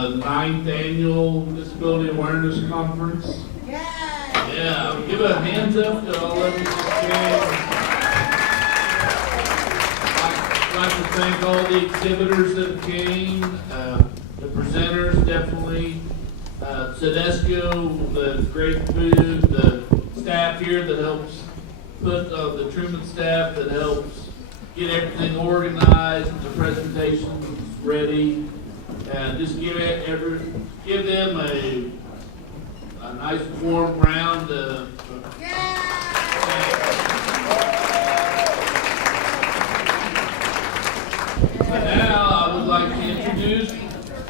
The 9th Annual Disability Awareness Conference. Yeah, give a hands up to all of you that came. I'd like to thank all the exhibitors that came, the presenters definitely, Tedesco, the great food, the staff here that helps put, the Truman staff that helps get everything organized, the presentations ready. And just give them a nice warm round. And now I would like to introduce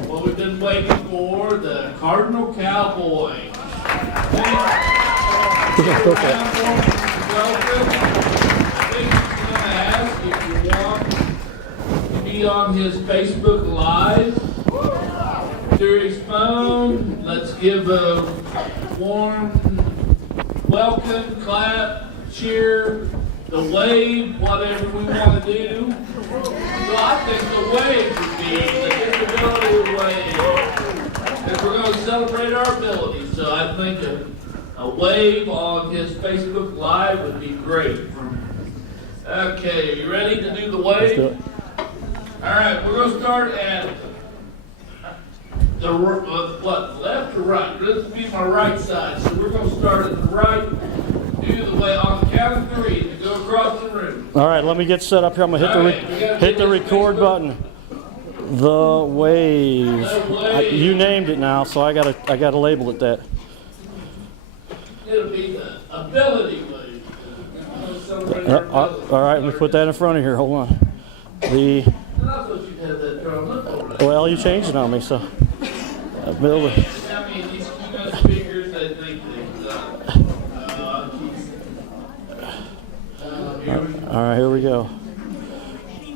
what we've been waiting for, the Cardinal Cowboy. Welcome. I think he's going to ask if you want to be on his Facebook Live. Through his phone, let's give a warm welcome, clap, cheer, the wave, whatever we want to do. So I think the wave would be the disability wave, because we're going to celebrate our abilities. So I think a wave on his Facebook Live would be great. Okay, are you ready to do the wave? All right, we're going to start at the left or right? Let's be my right side. So we're going to start at the right, do the way on the count of 3 to go across the room. All right, let me get set up here. I'm gonna hit the record button. The wave. You named it now, so I gotta label it that. It'll be the ability wave. All right, let me put that in front of here. Hold on. Well, you changed it on me, so. Ability. I mean, these speakers, I think all right, here we go.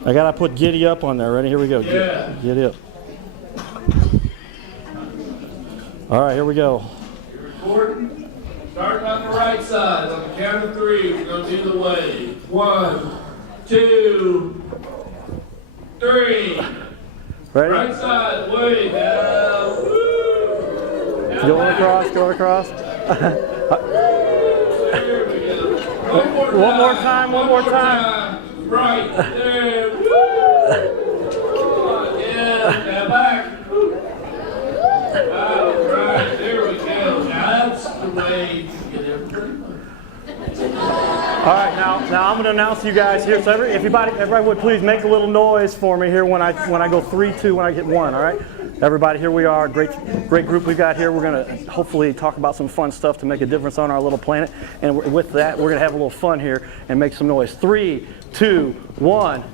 I gotta put giddy up on there. Ready? Here we go. Yeah. Giddy up. All right, here we go. You're recording. Starting on the right side. On the count of 3, we're going to do the wave. 1, 2, 3. Ready? Right side, wave. Going across. There we go. One more time. Right there. Woo! Yeah, now back. All right, there we go. Now that's the way to get everything. All right, now I'm going to announce to you guys here. So everybody would please make a little noise for me here when I go 3, 2, when I hit 1. All right, everybody, here we are. Great group we got here. We're going to hopefully talk about some fun stuff to make a difference on our little planet. And with that, we're going to have a little fun here and make some noise. 3, 2, 1.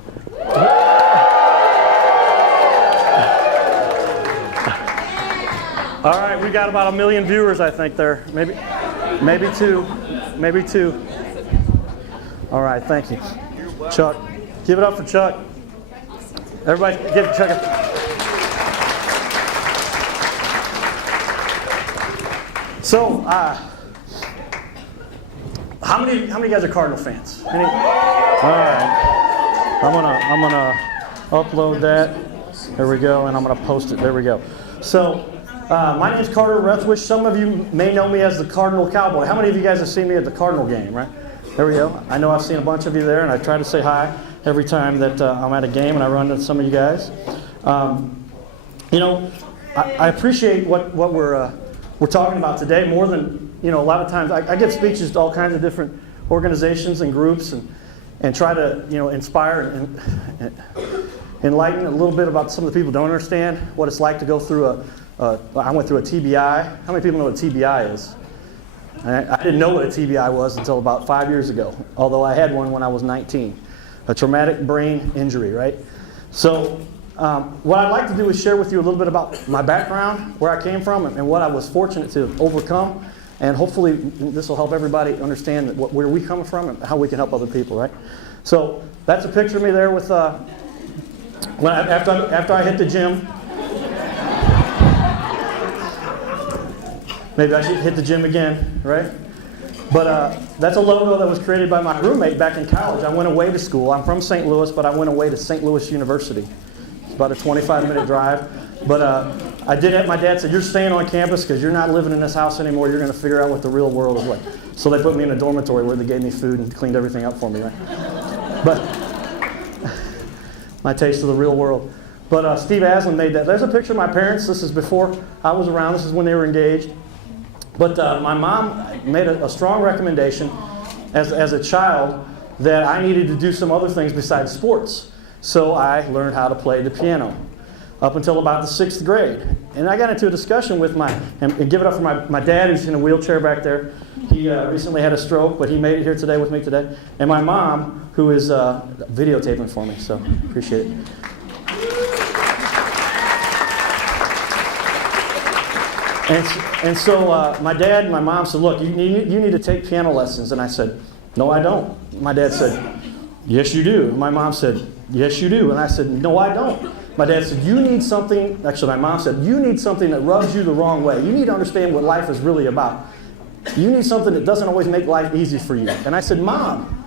All right, we got about 1 million viewers, I think there. Maybe two. All right, thank you. Chuck, give it up for Chuck. Everybody, give Chuck a... So, how many guys are Cardinal fans? Any? All right, I'm gonna upload that. There we go, and I'm gonna post it. There we go. So, my name's Rethwisch. Some of you may know me as the Cardinal Cowboy. How many of you guys have seen me at the Cardinal game, right? There we go. I know I've seen a bunch of you there, and I try to say hi every time that I'm at a game and I run into some of you guys. I appreciate what we're talking about today more than, a lot of times. I give speeches to all kinds of different organizations and groups and try to, inspire and enlighten a little bit about some of the people who don't understand what it's like to go through I went through a TBI. How many people know what a TBI is? I didn't know what a TBI was until about 5 years ago, although I had one when I was 19. A traumatic brain injury, right? So what I'd like to do is share with you a little bit about my background, where I came from, and what I was fortunate to overcome. And hopefully this will help everybody understand where we come from and how we can help other people, right? So that's a picture of me there with after I hit the gym. Maybe I should hit the gym again, right? But that's a logo that was created by my roommate back in college. I went away to school. I'm from St. Louis, but I went away to St. Louis University. It's about a 25-minute drive. But I did have, my dad said, you're staying on campus because you're not living in this house anymore. You're going to figure out what the real world is like. So they put me in a dormitory where they gave me food and cleaned everything up for me, right? But my taste of the real world. But Steve Aslan made that. There's a picture of my parents. This is before I was around. This is when they were engaged. But my mom made a strong recommendation as a child that I needed to do some other things besides sports. So I learned how to play the piano up until about the 6th grade. And I got into a discussion with and give it up for my dad, who's in a wheelchair back there. He recently had a stroke, but he made it here today with me today. And my mom, who is videotaping for me, so appreciate it. And so my dad and my mom said, look, you need to take piano lessons. And I said, no, I don't. My dad said, yes, you do. My mom said, yes, you do. And I said, no, I don't. My dad said, you need something, actually my mom said, you need something that rubs you the wrong way. You need to understand what life is really about. You need something that doesn't always make life easy for you. And I said, Mom,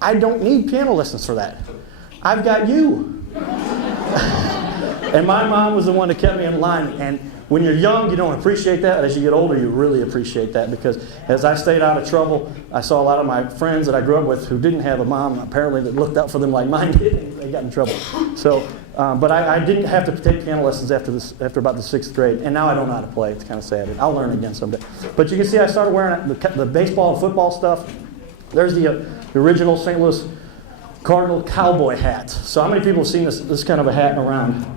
I don't need piano lessons for that. I've got you. And my mom was the one that kept me in line. And when you're young, you don't appreciate that. As you get older, you really appreciate that, because as I stayed out of trouble, I saw a lot of my friends that I grew up with who didn't have a mom, apparently, that looked out for them like mine did. They got in trouble. So, but I didn't have to take piano lessons after about the 6th grade. And now I don't know how to play. It's kind of sad. I'll learn again someday. But you can see I started wearing the baseball and football stuff. There's the original St. Louis Cardinal Cowboy hat. So how many people have seen this kind of a hat around?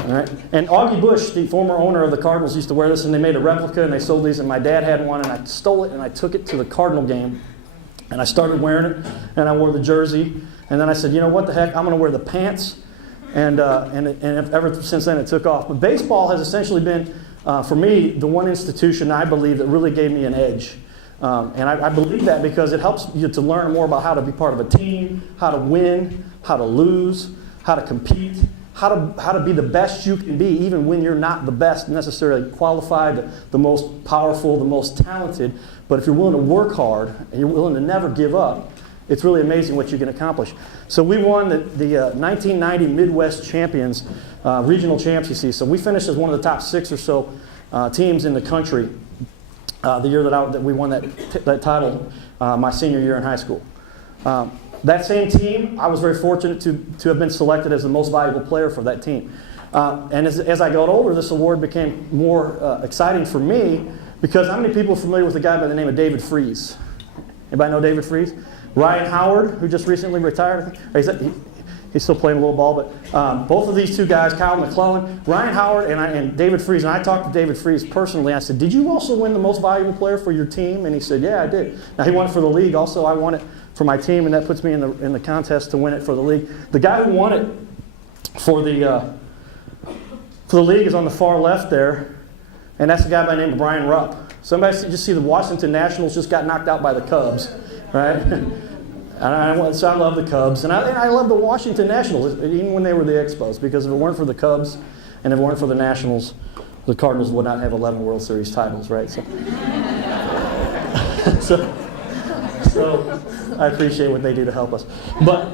All right. And Augie Bush, the former owner of the Cardinals, used to wear this, and they made a replica, and they sold these, and my dad had one, and I stole it, and I took it to the Cardinal game, and I started wearing it, and I wore the jersey, and then I said, you know what the heck, I'm going to wear the pants, and ever since then it took off. But baseball has essentially been, for me, the one institution I believe that really gave me an edge. And I believe that because it helps you to learn more about how to be part of a team, how to win, how to lose, how to compete, how to be the best you can be, even when you're not the best necessarily qualified, the most powerful, the most talented. But if you're willing to work hard and you're willing to never give up, it's really amazing what you can accomplish. So we won the 1990 Midwest Champions, regional champs, you see. So we finished as one of the top 6 or so teams in the country the year that we won that title my senior year in high school. That same team, I was very fortunate to have been selected as the most valuable player for that team. And as I got older, this award became more exciting for me, because how many people are familiar with a guy by the name of David Freese? Anybody know David Freese? Ryan Howard, who just recently retired. He's still playing a little ball, but both of these two guys, Kyle McClellan, Ryan Howard and David Freese, and I talked to David Freese personally. I said, did you also win the most valuable player for your team? And he said, yeah, I did. Now, he won it for the league. Also, I won it for my team, and that puts me in the contest to win it for the league. The guy who won it for the league is on the far left there, and that's a guy by the name of Brian Rupp. Somebody just see the Washington Nationals just got knocked out by the Cubs, right? So I love the Cubs, and I love the Washington Nationals, even when they were the Expos, because if it weren't for the Cubs and if it weren't for the Nationals, the Cardinals would not have 11 World Series titles, right? So I appreciate what they do to help us. But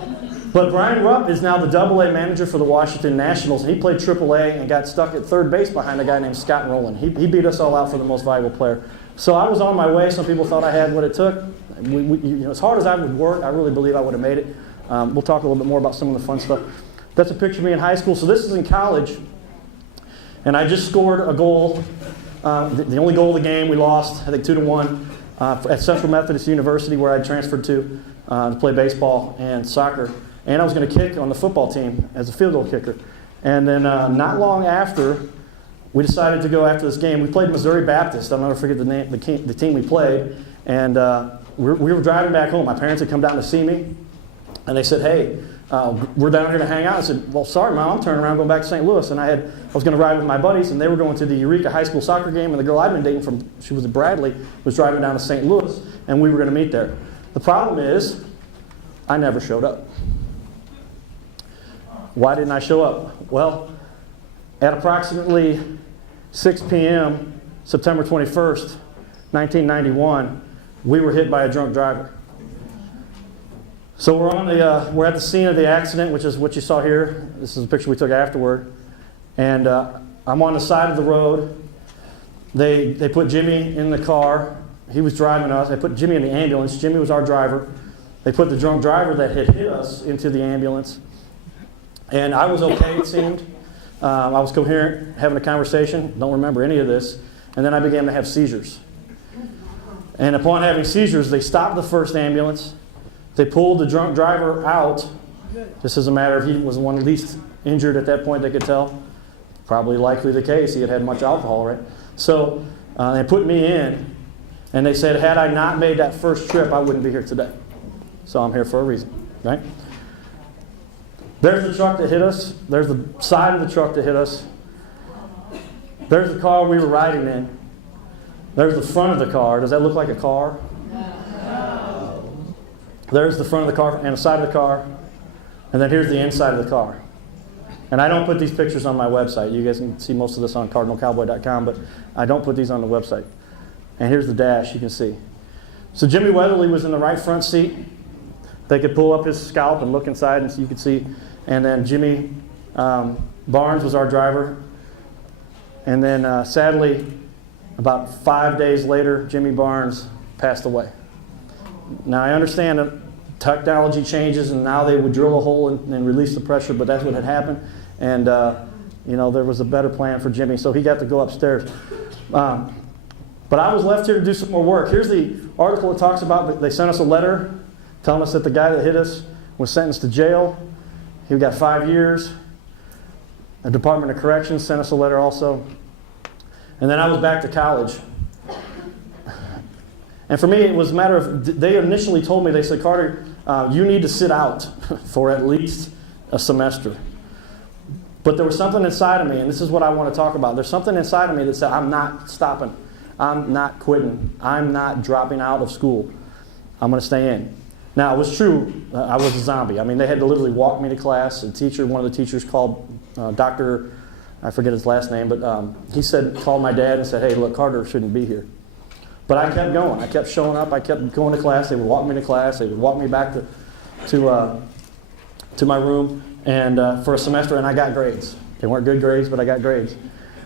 Brian Rupp is now the Double-A manager for the Washington Nationals, and he played Triple-A and got stuck at third base behind a guy named Scott Rowland. He beat us all out for the most valuable player. So I was on my way. Some people thought I had what it took. As hard as I would work, I really believe I would have made it. We'll talk a little bit more about some of the fun stuff. That's a picture of me in high school. So this is in college, and I just scored a goal. The only goal of the game. We lost, I think, 2-1 at Central Methodist University, where I transferred to play baseball and soccer. And I was going to kick on the football team as a field goal kicker. And then not long after, we decided to go after this game. We played Missouri Baptist. I'll never forget the name, the team we played. And we were driving back home. My parents had come down to see me, and they said, "Hey, we're down here to hang out." I said, "Well, sorry, Mom, I'm turning around going back to St. Louis." And I was going to ride with my buddies, and they were going to the Eureka High School soccer game. And the girl I'd been dating she was at Bradley, was driving down to St. Louis, and we were going to meet there. The problem is, I never showed up. Why didn't I show up? Well, at approximately 6 p.m., September 21st, 1991, we were hit by a drunk driver. So we're at the scene of the accident, which is what you saw here. This is a picture we took afterward. And I'm on the side of the road. They put Jimmy in the car. He was driving us. They put Jimmy in the ambulance. Jimmy was our driver. They put the drunk driver that had hit us into the ambulance. And I was okay, it seemed. I was coherent, having a conversation. Don't remember any of this. And then I began to have seizures. And upon having seizures, they stopped the first ambulance. They pulled the drunk driver out. This is a matter of he was the one least injured at that point, they could tell. Probably likely the case. He had had much alcohol, right? So they put me in, and they said, had I not made that first trip, I wouldn't be here today. So I'm here for a reason, right? There's the truck that hit us. There's the side of the truck that hit us. There's the car we were riding in. There's the front of the car. Does that look like a car? No. There's the front of the car and the side of the car. And then here's the inside of the car. And I don't put these pictures on my website. You guys can see most of this on cardinalcowboy.com, but I don't put these on the website. And here's the dash, you can see. So Jimmy Weatherly was in the right front seat. They could pull up his scalp and look inside, and so you could see. And then Jimmy Barnes was our driver. And then sadly, about 5 days later, Jimmy Barnes passed away. Now I understand that technology changes, and now they would drill a hole and release the pressure, but that's what had happened. And there was a better plan for Jimmy, so he got to go upstairs. But I was left here to do some more work. Here's the article that talks about, they sent us a letter telling us that the guy that hit us was sentenced to jail. He got 5 years. The Department of Corrections sent us a letter also. And then I was back to college. And for me, it was a matter of, they initially told me, they said, Carter, you need to sit out for at least a semester. But there was something inside of me, and this is what I want to talk about. There's something inside of me that said, I'm not stopping. I'm not quitting. I'm not dropping out of school. I'm going to stay in. Now, it was true. I was a zombie. I mean, they had to literally walk me to class. One of the teachers called Dr. I forget his last name, but he called my dad and said, hey, look, Carter shouldn't be here. But I kept going. I kept showing up. I kept going to class. They would walk me to class. They would walk me back to my room and for a semester, and I got grades. They weren't good grades, but I got grades.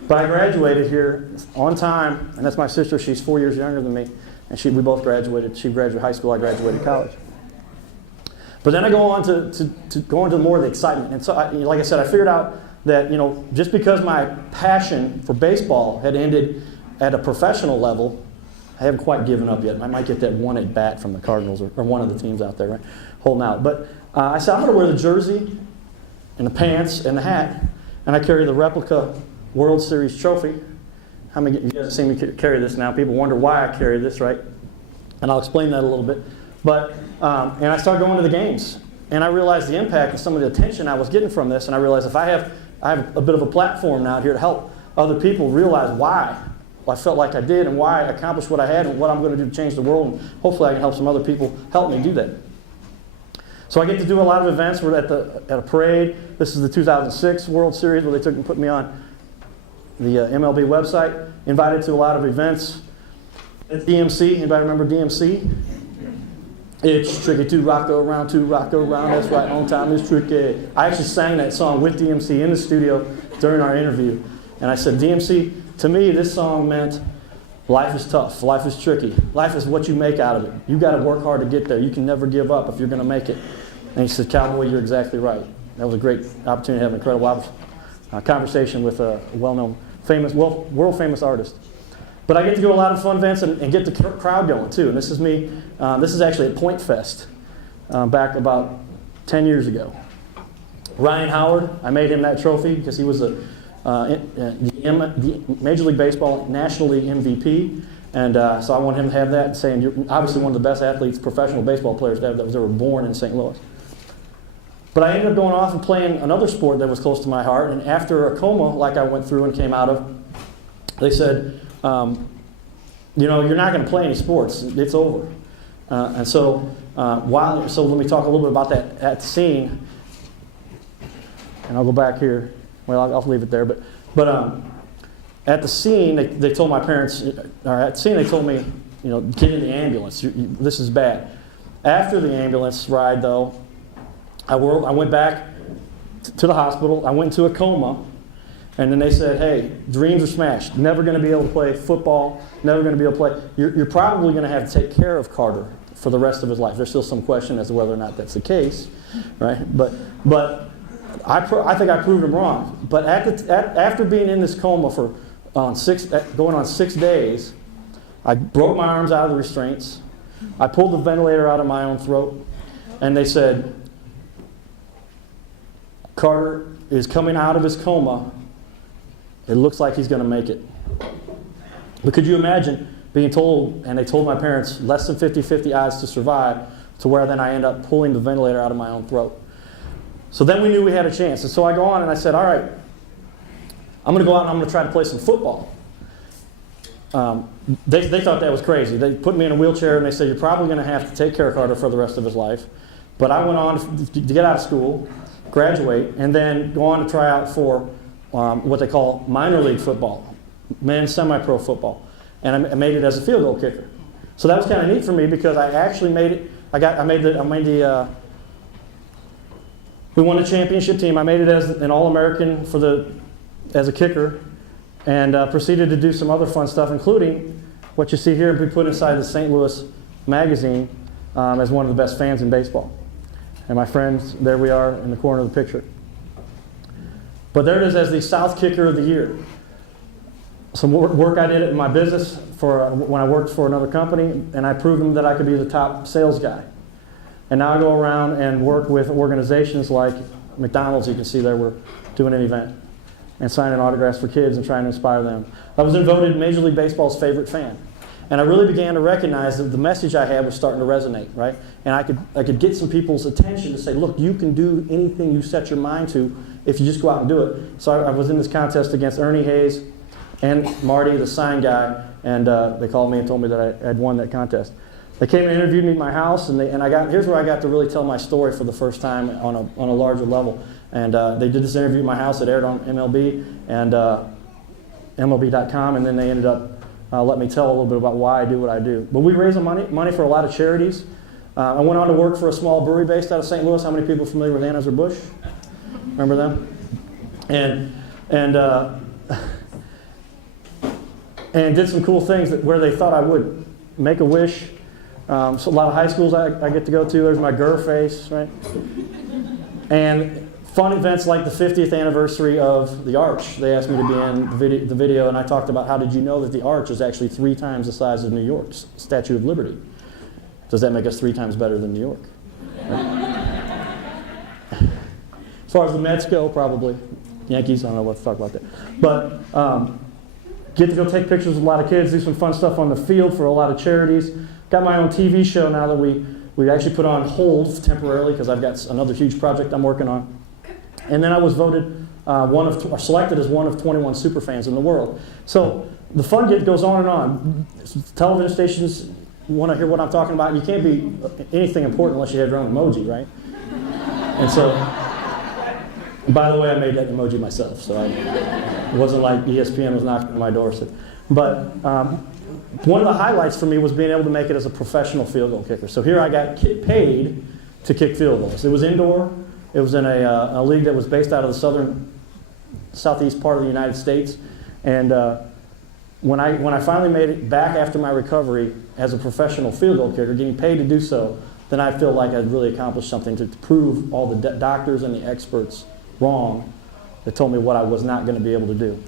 But I graduated here on time, and that's my sister. She's 4 years younger than me, and we both graduated. She graduated high school. I graduated college. But then I go on to go into more of the excitement. And so, like I said, I figured out that just because my passion for baseball had ended at a professional level, I haven't quite given up yet. I might get that one at bat from the Cardinals or one of the teams out there, right, holding out. But I said, I'm going to wear the jersey and the pants and the hat, and I carry the replica World Series trophy. How many of you guys have seen me carry this now? People wonder why I carry this, right? And I'll explain that a little bit. But and I started going to the games, and I realized the impact and some of the attention I was getting from this, and I realized if I have a bit of a platform now here to help other people realize why I felt like I did and why I accomplished what I had and what I'm going to do to change the world, and hopefully I can help some other people help me do that. So I get to do a lot of events. We're at a parade. This is the 2006 World Series where they took and put me on the MLB website. Invited to a lot of events. At DMC, anybody remember DMC? It's tricky to rock around, that's right, on time is tricky. I actually sang that song with DMC in the studio during our interview. And I said, DMC, to me this song meant life is tough, life is tricky. Life is what you make out of it. You got to work hard to get there. You can never give up if you're going to make it. And he said, Cowboy, you're exactly right. That was a great opportunity to have an incredible conversation with a well-known, world-famous artist. But I get to go to a lot of fun events and get the crowd going too. And this is me. This is actually at Point Fest back about 10 years ago. Ryan Howard, I made him that trophy because he was the Major League Baseball National League MVP. And so I want him to have that, saying you're obviously one of the best athletes, professional baseball players that was ever born in St. Louis. But I ended up going off and playing another sport that was close to my heart. And after a coma like I went through and came out of, they said, you're not going to play any sports. It's over. So let me talk a little bit about that at the scene. And I'll go back here. Well, I'll leave it there. But at the scene, they told my parents, or at the scene, they told me, get in the ambulance. This is bad. After the ambulance ride, though, I went back to the hospital. I went into a coma. And then they said, hey, dreams are smashed. Never going to be able to play football. Never going to be able to play. You're probably going to have to take care of Carter for the rest of his life. There's still some question as to whether or not that's the case, right? But I think I proved him wrong. But after being in this coma for going on 6 days, I broke my arms out of the restraints. I pulled the ventilator out of my own throat, and they said, Carter is coming out of his coma. It looks like he's going to make it. But could you imagine being told, and they told my parents, less than 50-50 odds to survive, to where then I end up pulling the ventilator out of my own throat. So then we knew we had a chance. And so I go on and I said, all right, I'm going to go out and I'm going to try to play some football. They thought that was crazy. They put me in a wheelchair and they said, you're probably going to have to take care of Carter for the rest of his life. But I went on to get out of school, graduate, and then go on to try out for what they call minor league football, men's semi-pro football. And I made it as a field goal kicker. So that was kind of neat for me because I actually made it. We won the championship team. I made it as an All-American as a kicker, and proceeded to do some other fun stuff, including what you see here, we put inside the St. Louis Magazine as one of the best fans in baseball. And my friends, there we are in the corner of the picture. But there it is as the South Kicker of the Year. Some work I did in my business when I worked for another company, and I proved them that I could be the top sales guy. And now I go around and work with organizations like McDonald's. You can see there we're doing an event and signing autographs for kids and trying to inspire them. I was voted Major League Baseball's favorite fan. And I really began to recognize that the message I had was starting to resonate, right? And I could get some people's attention to say, look, you can do anything you set your mind to if you just go out and do it. So I was in this contest against Ernie Hayes and Marty, the sign guy, and they called me and told me that I had won that contest. They came and interviewed me at my house, and here's where I got to really tell my story for the first time on a larger level. And they did this interview at my house. It aired on MLB and MLB.com, and then they ended up letting me tell a little bit about why I do what I do. But we raise money for a lot of charities. I went on to work for a small brewery based out of St. Louis. How many people are familiar with Anheuser-Busch? Remember them? And did some cool things where they thought I would. Make a wish. So a lot of high schools I get to go to. There's my GER face, right? And fun events like the 50th anniversary of the Arch. They asked me to be in the video, and I talked about how did you know that the Arch is actually 3 times the size of New York's Statue of Liberty. Does that make us 3 times better than New York? Right? As far as the Mets go, probably. Yankees, I don't know what to talk about that. But get to go take pictures with a lot of kids, do some fun stuff on the field for a lot of charities. Got my own TV show now that we actually put on hold temporarily because I've got another huge project I'm working on. And then I was voted selected as one of 21 superfans in the world. So the fun goes on and on. Television stations want to hear what I'm talking about. You can't be anything important unless you have your own emoji, right? And so, by the way, I made that emoji myself, so it wasn't like ESPN was knocking on my door. But one of the highlights for me was being able to make it as a professional field goal kicker. So here I got paid to kick field goals. It was indoor. It was in a league that was based out of the southeast part of the United States. And when I finally made it back after my recovery as a professional field goal kicker, getting paid to do so, then I feel like I'd really accomplished something to prove all the doctors and the experts wrong that told me what I was not going to be able to do.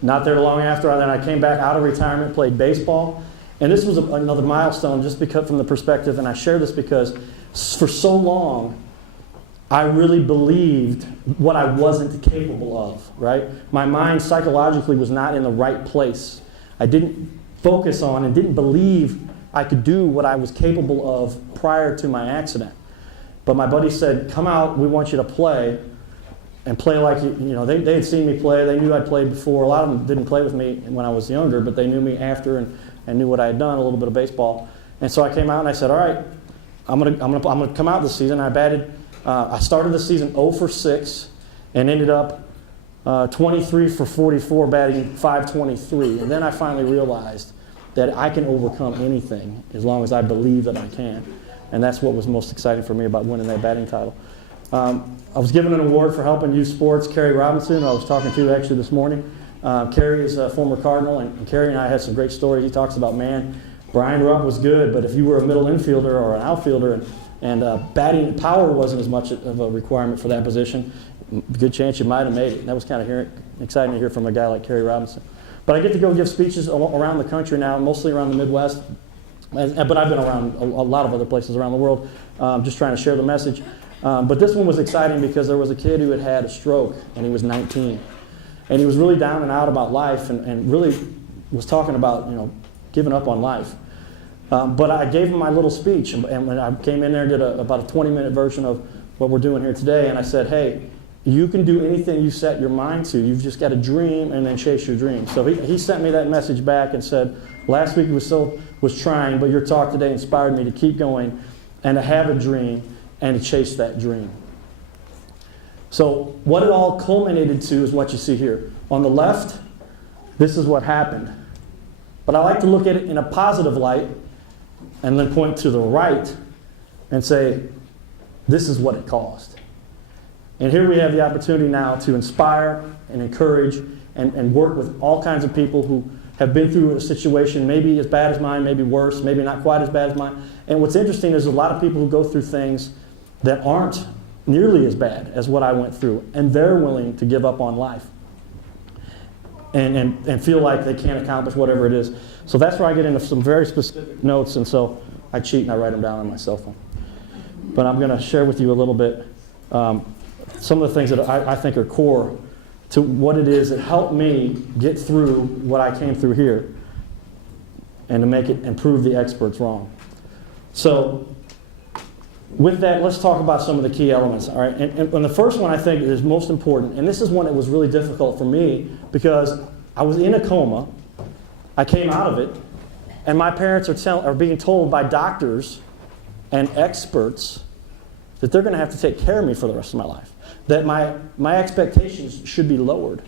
Not there long after, then I came back out of retirement, played baseball. And this was another milestone just because from the perspective, and I share this because for so long, I really believed what I wasn't capable of, right? My mind psychologically was not in the right place. I didn't focus on and didn't believe I could do what I was capable of prior to my accident. But my buddy said, come out, we want you to play. And play like, they had seen me play. They knew I'd played before. A lot of them didn't play with me when I was younger, but they knew me after and knew what I had done, a little bit of baseball. And so I came out and I said, all right, I'm gonna come out this season. I started the season 0 for 6 and ended up 23 for 44, batting .523. And then I finally realized that I can overcome anything as long as I believe that I can. And that's what was most exciting for me about winning that batting title. I was given an award for helping youth sports. Kerry Robinson, who I was talking to actually this morning. Kerry is a former Cardinal, and Kerry and I had some great stories. He talks about, man, Brian Rupp was good, but if you were a middle infielder or an outfielder and batting power wasn't as much of a requirement for that position, good chance you might have made it. That was kind of exciting to hear from a guy like Kerry Robinson. But I get to go give speeches around the country now, mostly around the Midwest. But I've been around a lot of other places around the world, just trying to share the message. But this one was exciting because there was a kid who had had a stroke, and he was 19. And he was really down and out about life and really was talking about, giving up on life. But I gave him my little speech, and I came in there and did about a 20-minute version of what we're doing here today. And I said, hey, you can do anything you set your mind to. You've just got to dream and then chase your dream. So he sent me that message back and said, last week was trying, but your talk today inspired me to keep going and to have a dream and to chase that dream. So what it all culminated to is what you see here. On the left, this is what happened. But I like to look at it in a positive light and then point to the right and say, this is what it caused. And here we have the opportunity now to inspire and encourage and work with all kinds of people who have been through a situation maybe as bad as mine, maybe worse, maybe not quite as bad as mine. And what's interesting is a lot of people who go through things that aren't nearly as bad as what I went through, and they're willing to give up on life and feel like they can't accomplish whatever it is. So that's where I get into some very specific notes, and so I cheat and I write them down on my cell phone. But I'm going to share with you a little bit some of the things that I think are core to what it is that helped me get through what I came through here and to make it and prove the experts wrong. So with that, let's talk about some of the key elements. All right, and the first one I think is most important, and this is one that was really difficult for me because I was in a coma. I came out of it, and my parents are being told by doctors and experts that they're going to have to take care of me for the rest of my life, that my expectations should be lowered,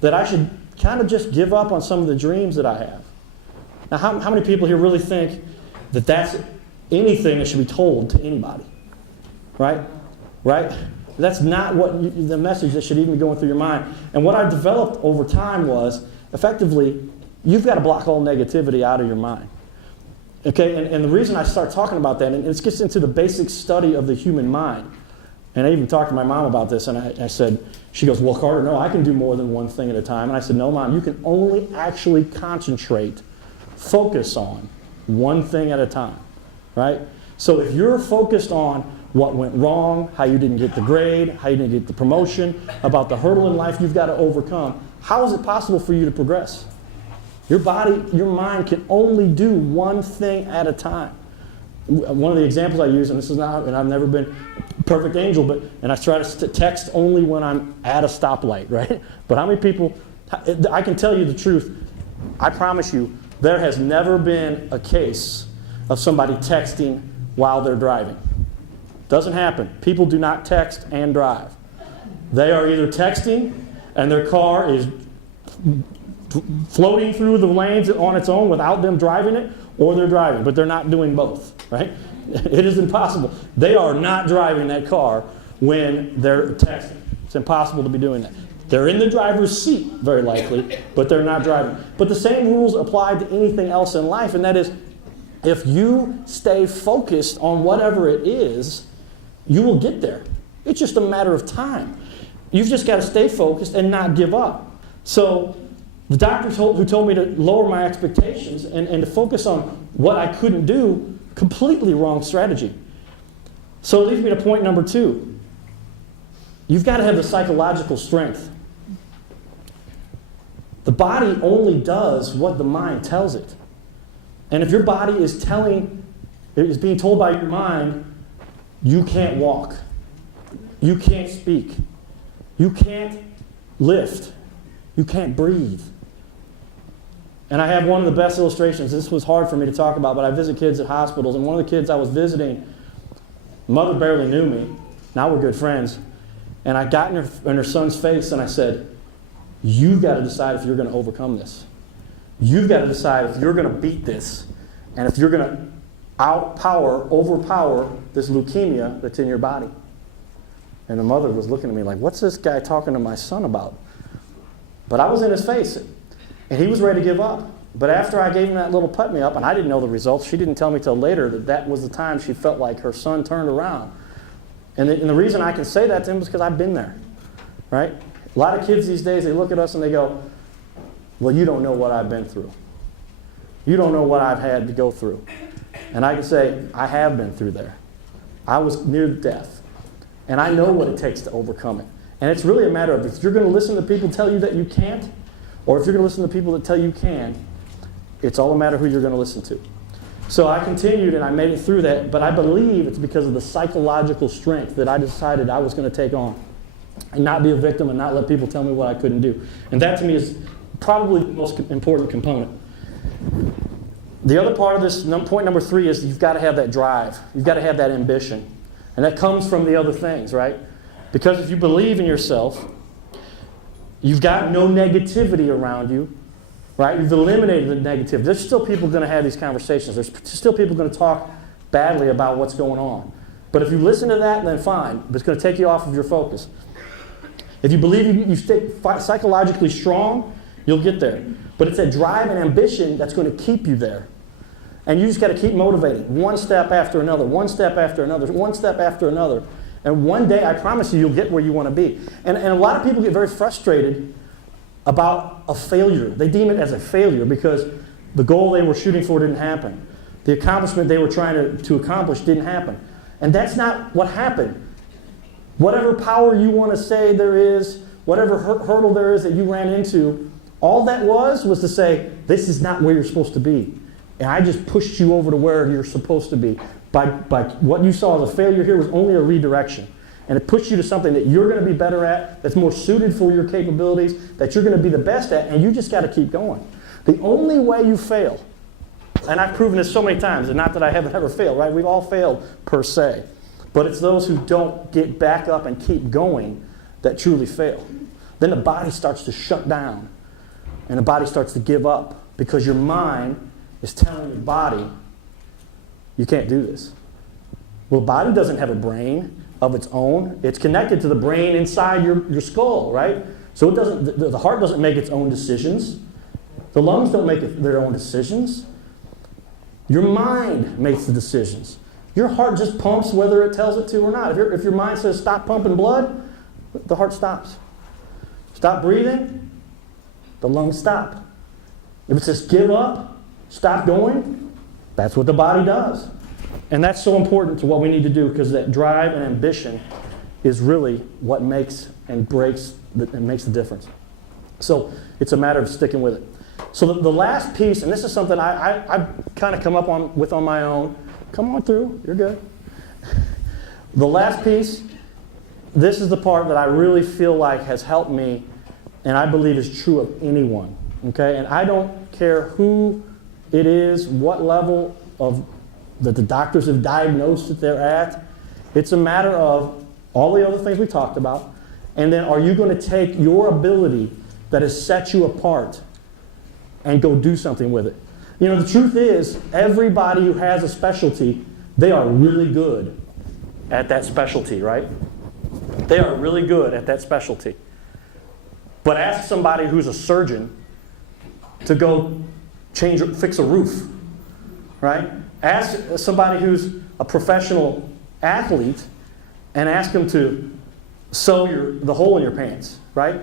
that I should kind of just give up on some of the dreams that I have. Now, how many people here really think that that's anything that should be told to anybody? Right? That's not the message that should even be going through your mind. And what I developed over time was, effectively, you've got to block all negativity out of your mind. Okay, and the reason I start talking about that, and it gets into the basic study of the human mind. And I even talked to my mom about this, and I said, she goes, well, Carter, no, I can do more than one thing at a time. And I said, no, Mom, you can only actually focus on one thing at a time, right? So if you're focused on what went wrong, how you didn't get the grade, how you didn't get the promotion, about the hurdle in life you've got to overcome, how is it possible for you to progress? Your body, your mind can only do one thing at a time. One of the examples I use, and this is not, and I've never been a perfect angel, and I try to text only when I'm at a stoplight, right? But how many people, I can tell you the truth, I promise you, there has never been a case of somebody texting while they're driving. Doesn't happen. People do not text and drive. They are either texting and their car is floating through the lanes on its own without them driving it, or they're driving, but they're not doing both, right? It is impossible. They are not driving that car when they're texting. It's impossible to be doing that. They're in the driver's seat, very likely, but they're not driving. But the same rules apply to anything else in life, and that is, if you stay focused on whatever it is, you will get there. It's just a matter of time. You've just got to stay focused and not give up. So the doctor who told me to lower my expectations and to focus on what I couldn't do, completely wrong strategy. So it leads me to point number 2. You've got to have the psychological strength. The body only does what the mind tells it. And if your body is being told by your mind, you can't walk, you can't speak, you can't lift, you can't breathe. And I have one of the best illustrations. This was hard for me to talk about, but I visit kids at hospitals, and one of the kids I was visiting, mother barely knew me. Now we're good friends. And I got in her son's face and I said, you've got to decide if you're going to overcome this. You've got to decide if you're going to beat this and if you're going to overpower this leukemia that's in your body. And the mother was looking at me like, what's this guy talking to my son about? But I was in his face, and he was ready to give up. But after I gave him that little put-me-up, and I didn't know the results, she didn't tell me till later that that was the time she felt like her son turned around. And the reason I can say that to him is because I've been there, right? A lot of kids these days, they look at us and they go, well, you don't know what I've been through. You don't know what I've had to go through. And I can say, I have been through there. I was near death. And I know what it takes to overcome it. And it's really a matter of if you're going to listen to people tell you that you can't, or if you're going to listen to people that tell you can, it's all a matter of who you're going to listen to. So I continued and I made it through that, but I believe it's because of the psychological strength that I decided I was going to take on and not be a victim and not let people tell me what I couldn't do. And that to me is probably the most important component. The other part of this, point number 3, is you've got to have that drive. You've got to have that ambition. And that comes from the other things, right? Because if you believe in yourself, you've got no negativity around you, right? You've eliminated the negativity. There's still people going to have these conversations. There's still people going to talk badly about what's going on. But if you listen to that, then fine. But it's going to take you off of your focus. If you believe you stay psychologically strong, you'll get there. But it's that drive and ambition that's going to keep you there. And you just got to keep motivating. One step after another, one step after another, one step after another. And one day, I promise you, you'll get where you want to be. And a lot of people get very frustrated about a failure. They deem it as a failure because the goal they were shooting for didn't happen. The accomplishment they were trying to accomplish didn't happen. And that's not what happened. Whatever power you want to say there is, whatever hurdle there is that you ran into, all that was to say, this is not where you're supposed to be. And I just pushed you over to where you're supposed to be. By what you saw as a failure here was only a redirection. And it pushed you to something that you're going to be better at, that's more suited for your capabilities, that you're going to be the best at, and you just got to keep going. The only way you fail, and I've proven this so many times, and not that I haven't ever failed, right? We've all failed per se. But it's those who don't get back up and keep going that truly fail. Then the body starts to shut down, and the body starts to give up because your mind is telling your body, you can't do this. Well, the body doesn't have a brain of its own. It's connected to the brain inside your skull, right? So it doesn't. The heart doesn't make its own decisions. The lungs don't make their own decisions. Your mind makes the decisions. Your heart just pumps whether it tells it to or not. If your mind says stop pumping blood, the heart stops. Stop breathing, the lungs stop. If it says give up, stop going, that's what the body does. And that's so important to what we need to do because that drive and ambition is really what makes and breaks and makes the difference. So it's a matter of sticking with it. So the last piece, and this is something I've kind of come up with on my own. Come on through, you're good. The last piece, this is the part that I really feel like has helped me and I believe is true of anyone. Okay? And I don't care who it is, what level of that the doctors have diagnosed that they're at. It's a matter of all the other things we talked about, and then are you going to take your ability that has set you apart and go do something with it? You know, the truth is, everybody who has a specialty, they are really good at that specialty, right? They are really good at that specialty. But ask somebody who's a surgeon to go fix a roof, right? Ask somebody who's a professional athlete and ask them to sew the hole in your pants, right?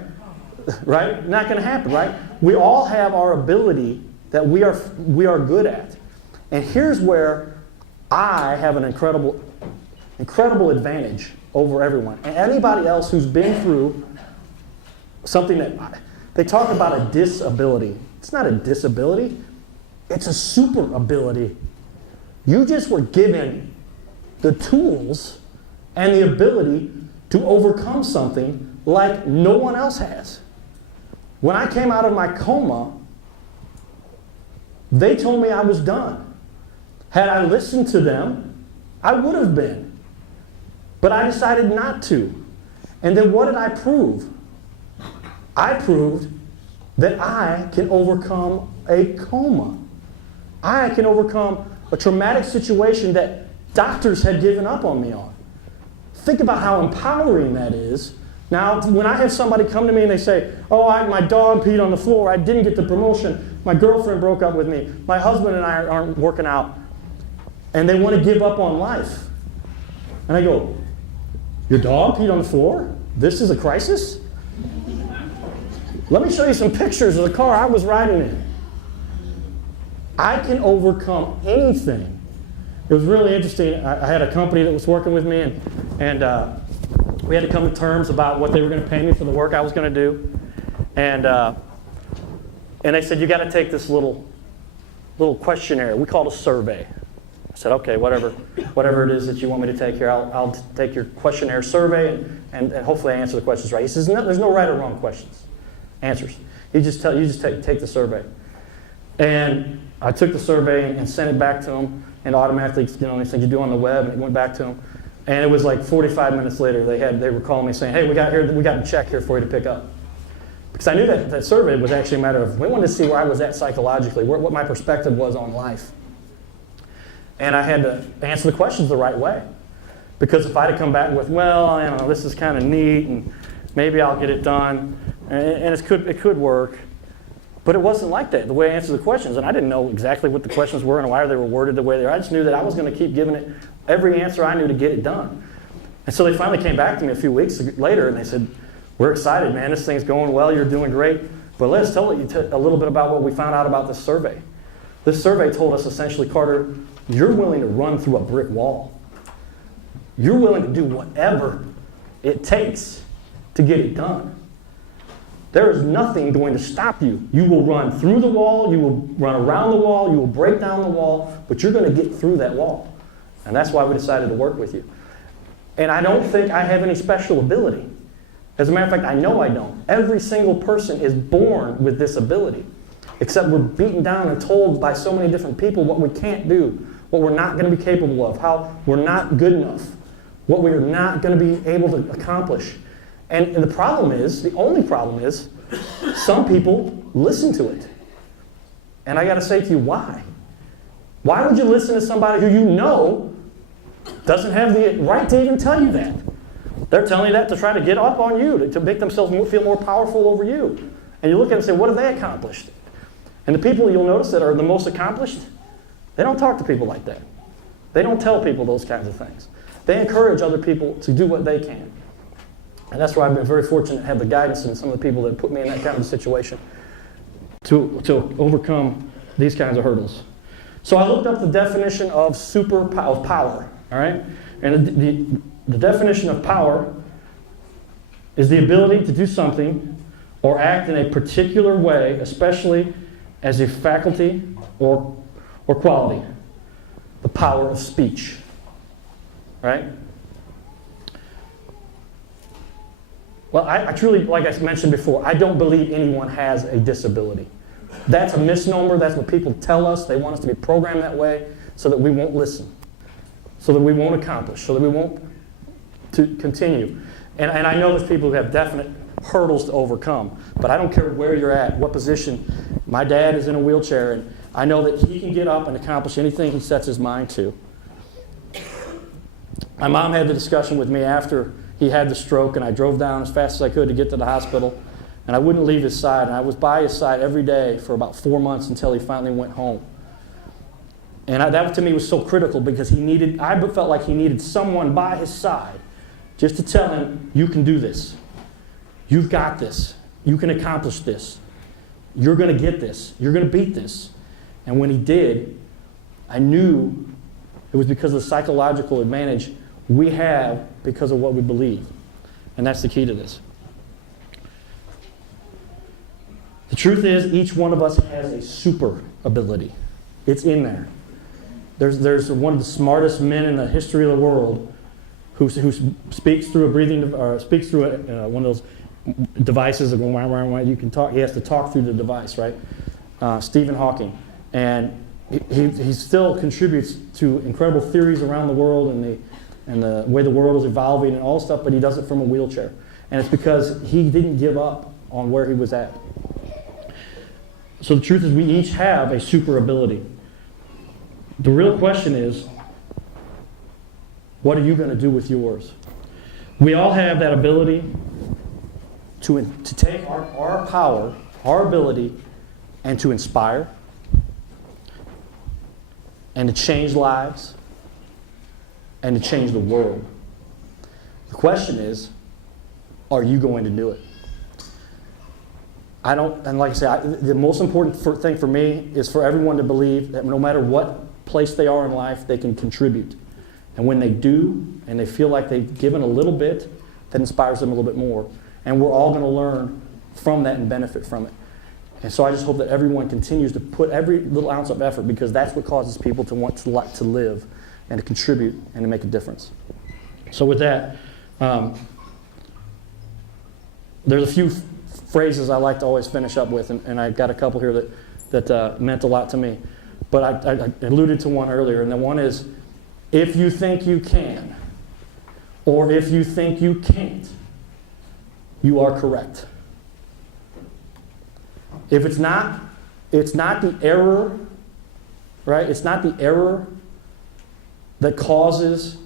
Right? Not going to happen, right? We all have our ability that we are good at. And here's where I have an incredible advantage over everyone. And anybody else who's been through something that they talk about a disability. It's not a disability. It's a super ability. You just were given the tools and the ability to overcome something like no one else has. When I came out of my coma, they told me I was done. Had I listened to them, I would have been. But I decided not to. And then what did I prove? I proved that I can overcome a coma. I can overcome a traumatic situation that doctors had given up on me on. think about how empowering that is. Now, when I have somebody come to me and they say, oh, my dog peed on the floor, I didn't get the promotion, my girlfriend broke up with me, my husband and I aren't working out, and they want to give up on life. And I go, your dog peed on the floor? This is a crisis? Let me show you some pictures of the car I was riding in. I can overcome anything. It was really interesting. I had a company that was working with me, and we had to come to terms about what they were going to pay me for the work I was going to do. And they said, you got to take this little questionnaire. We call it a survey. I said, okay, whatever it is that you want me to take here, I'll take your questionnaire survey and hopefully I answer the questions right. He says, no, there's no right or wrong answers. You just take the survey. And I took the survey and sent it back to him, and automatically, these things you do on the web, and it went back to him. And it was like 45 minutes later, they were calling me saying, hey, we got a check here for you to pick up. Because I knew that survey was actually a matter of, we wanted to see where I was at psychologically, what my perspective was on life. And I had to answer the questions the right way. Because if I'd have come back with, well, this is kind of neat, and maybe I'll get it done, and it could work. But it wasn't like that, the way I answered the questions. And I didn't know exactly what the questions were and why they were worded the way they were. I just knew that I was going to keep giving it every answer I knew to get it done. And so they finally came back to me a few weeks later, and they said, we're excited, man. This thing's going well. You're doing great. But let's tell you a little bit about what we found out about this survey. This survey told us essentially, Carter, you're willing to run through a brick wall. You're willing to do whatever it takes to get it done. There is nothing going to stop you. You will run through the wall, you will run around the wall, you will break down the wall, but you're going to get through that wall. And that's why we decided to work with you. And I don't think I have any special ability. As a matter of fact, I know I don't. Every single person is born with this ability, except we're beaten down and told by so many different people what we can't do, what we're not going to be capable of, how we're not good enough, what we're not going to be able to accomplish. And the problem is, the only problem is, some people listen to it. And I got to say to you, why? Why would you listen to somebody who you know doesn't have the right to even tell you that? They're telling you that to try to get up on you, to make themselves feel more powerful over you. And you look at them and say, what have they accomplished? And the people you'll notice that are the most accomplished, they don't talk to people like that. They don't tell people those kinds of things. They encourage other people to do what they can. And that's why I've been very fortunate to have the guidance and some of the people that put me in that kind of situation to overcome these kinds of hurdles. So I looked up the definition of power, all right? And the definition of power is the ability to do something or act in a particular way, especially as a faculty or quality. The power of speech, right? Well, I truly, like I mentioned before, I don't believe anyone has a disability. That's a misnomer. That's what people tell us. They want us to be programmed that way so that we won't listen, so that we won't accomplish, so that we won't continue. And I know there's people who have definite hurdles to overcome, but I don't care where you're at, what position. My dad is in a wheelchair, and I know that he can get up and accomplish anything he sets his mind to. My mom had the discussion with me after he had the stroke, and I drove down as fast as I could to get to the hospital, and I wouldn't leave his side, and I was by his side every day for about 4 months until he finally went home. And that to me was so critical because I felt like he needed someone by his side just to tell him, you can do this. You've got this. You can accomplish this. You're going to get this. You're going to beat this. And when he did, I knew it was because of the psychological advantage we have because of what we believe. And that's the key to this. The truth is, each one of us has a super ability. It's in there. There's one of the smartest men in the history of the world who speaks through one of those devices that go wah, wah, wah. You can talk. He has to talk through the device, right? Stephen Hawking, and he still contributes to incredible theories around the world and the way the world is evolving and all stuff. But he does it from a wheelchair, and it's because he didn't give up on where he was at. So the truth is, we each have a super ability. The real question is, what are you going to do with yours? We all have that ability to take our power, our ability, and to inspire, and to change lives, and to change the world. The question is, are you going to do it? And like I said, the most important thing for me is for everyone to believe that no matter what place they are in life, they can contribute. And when they do, and they feel like they've given a little bit, that inspires them a little bit more. And we're all going to learn from that and benefit from it. And so I just hope that everyone continues to put every little ounce of effort, because that's what causes people to want to live and to contribute and to make a difference. So with that, there's a few phrases I like to always finish up with, and I've got a couple here that meant a lot to me. But I alluded to one earlier, and the one is, if you think you can, or if you think you can't, you are correct. If it's not the error, right? It's not the error that causes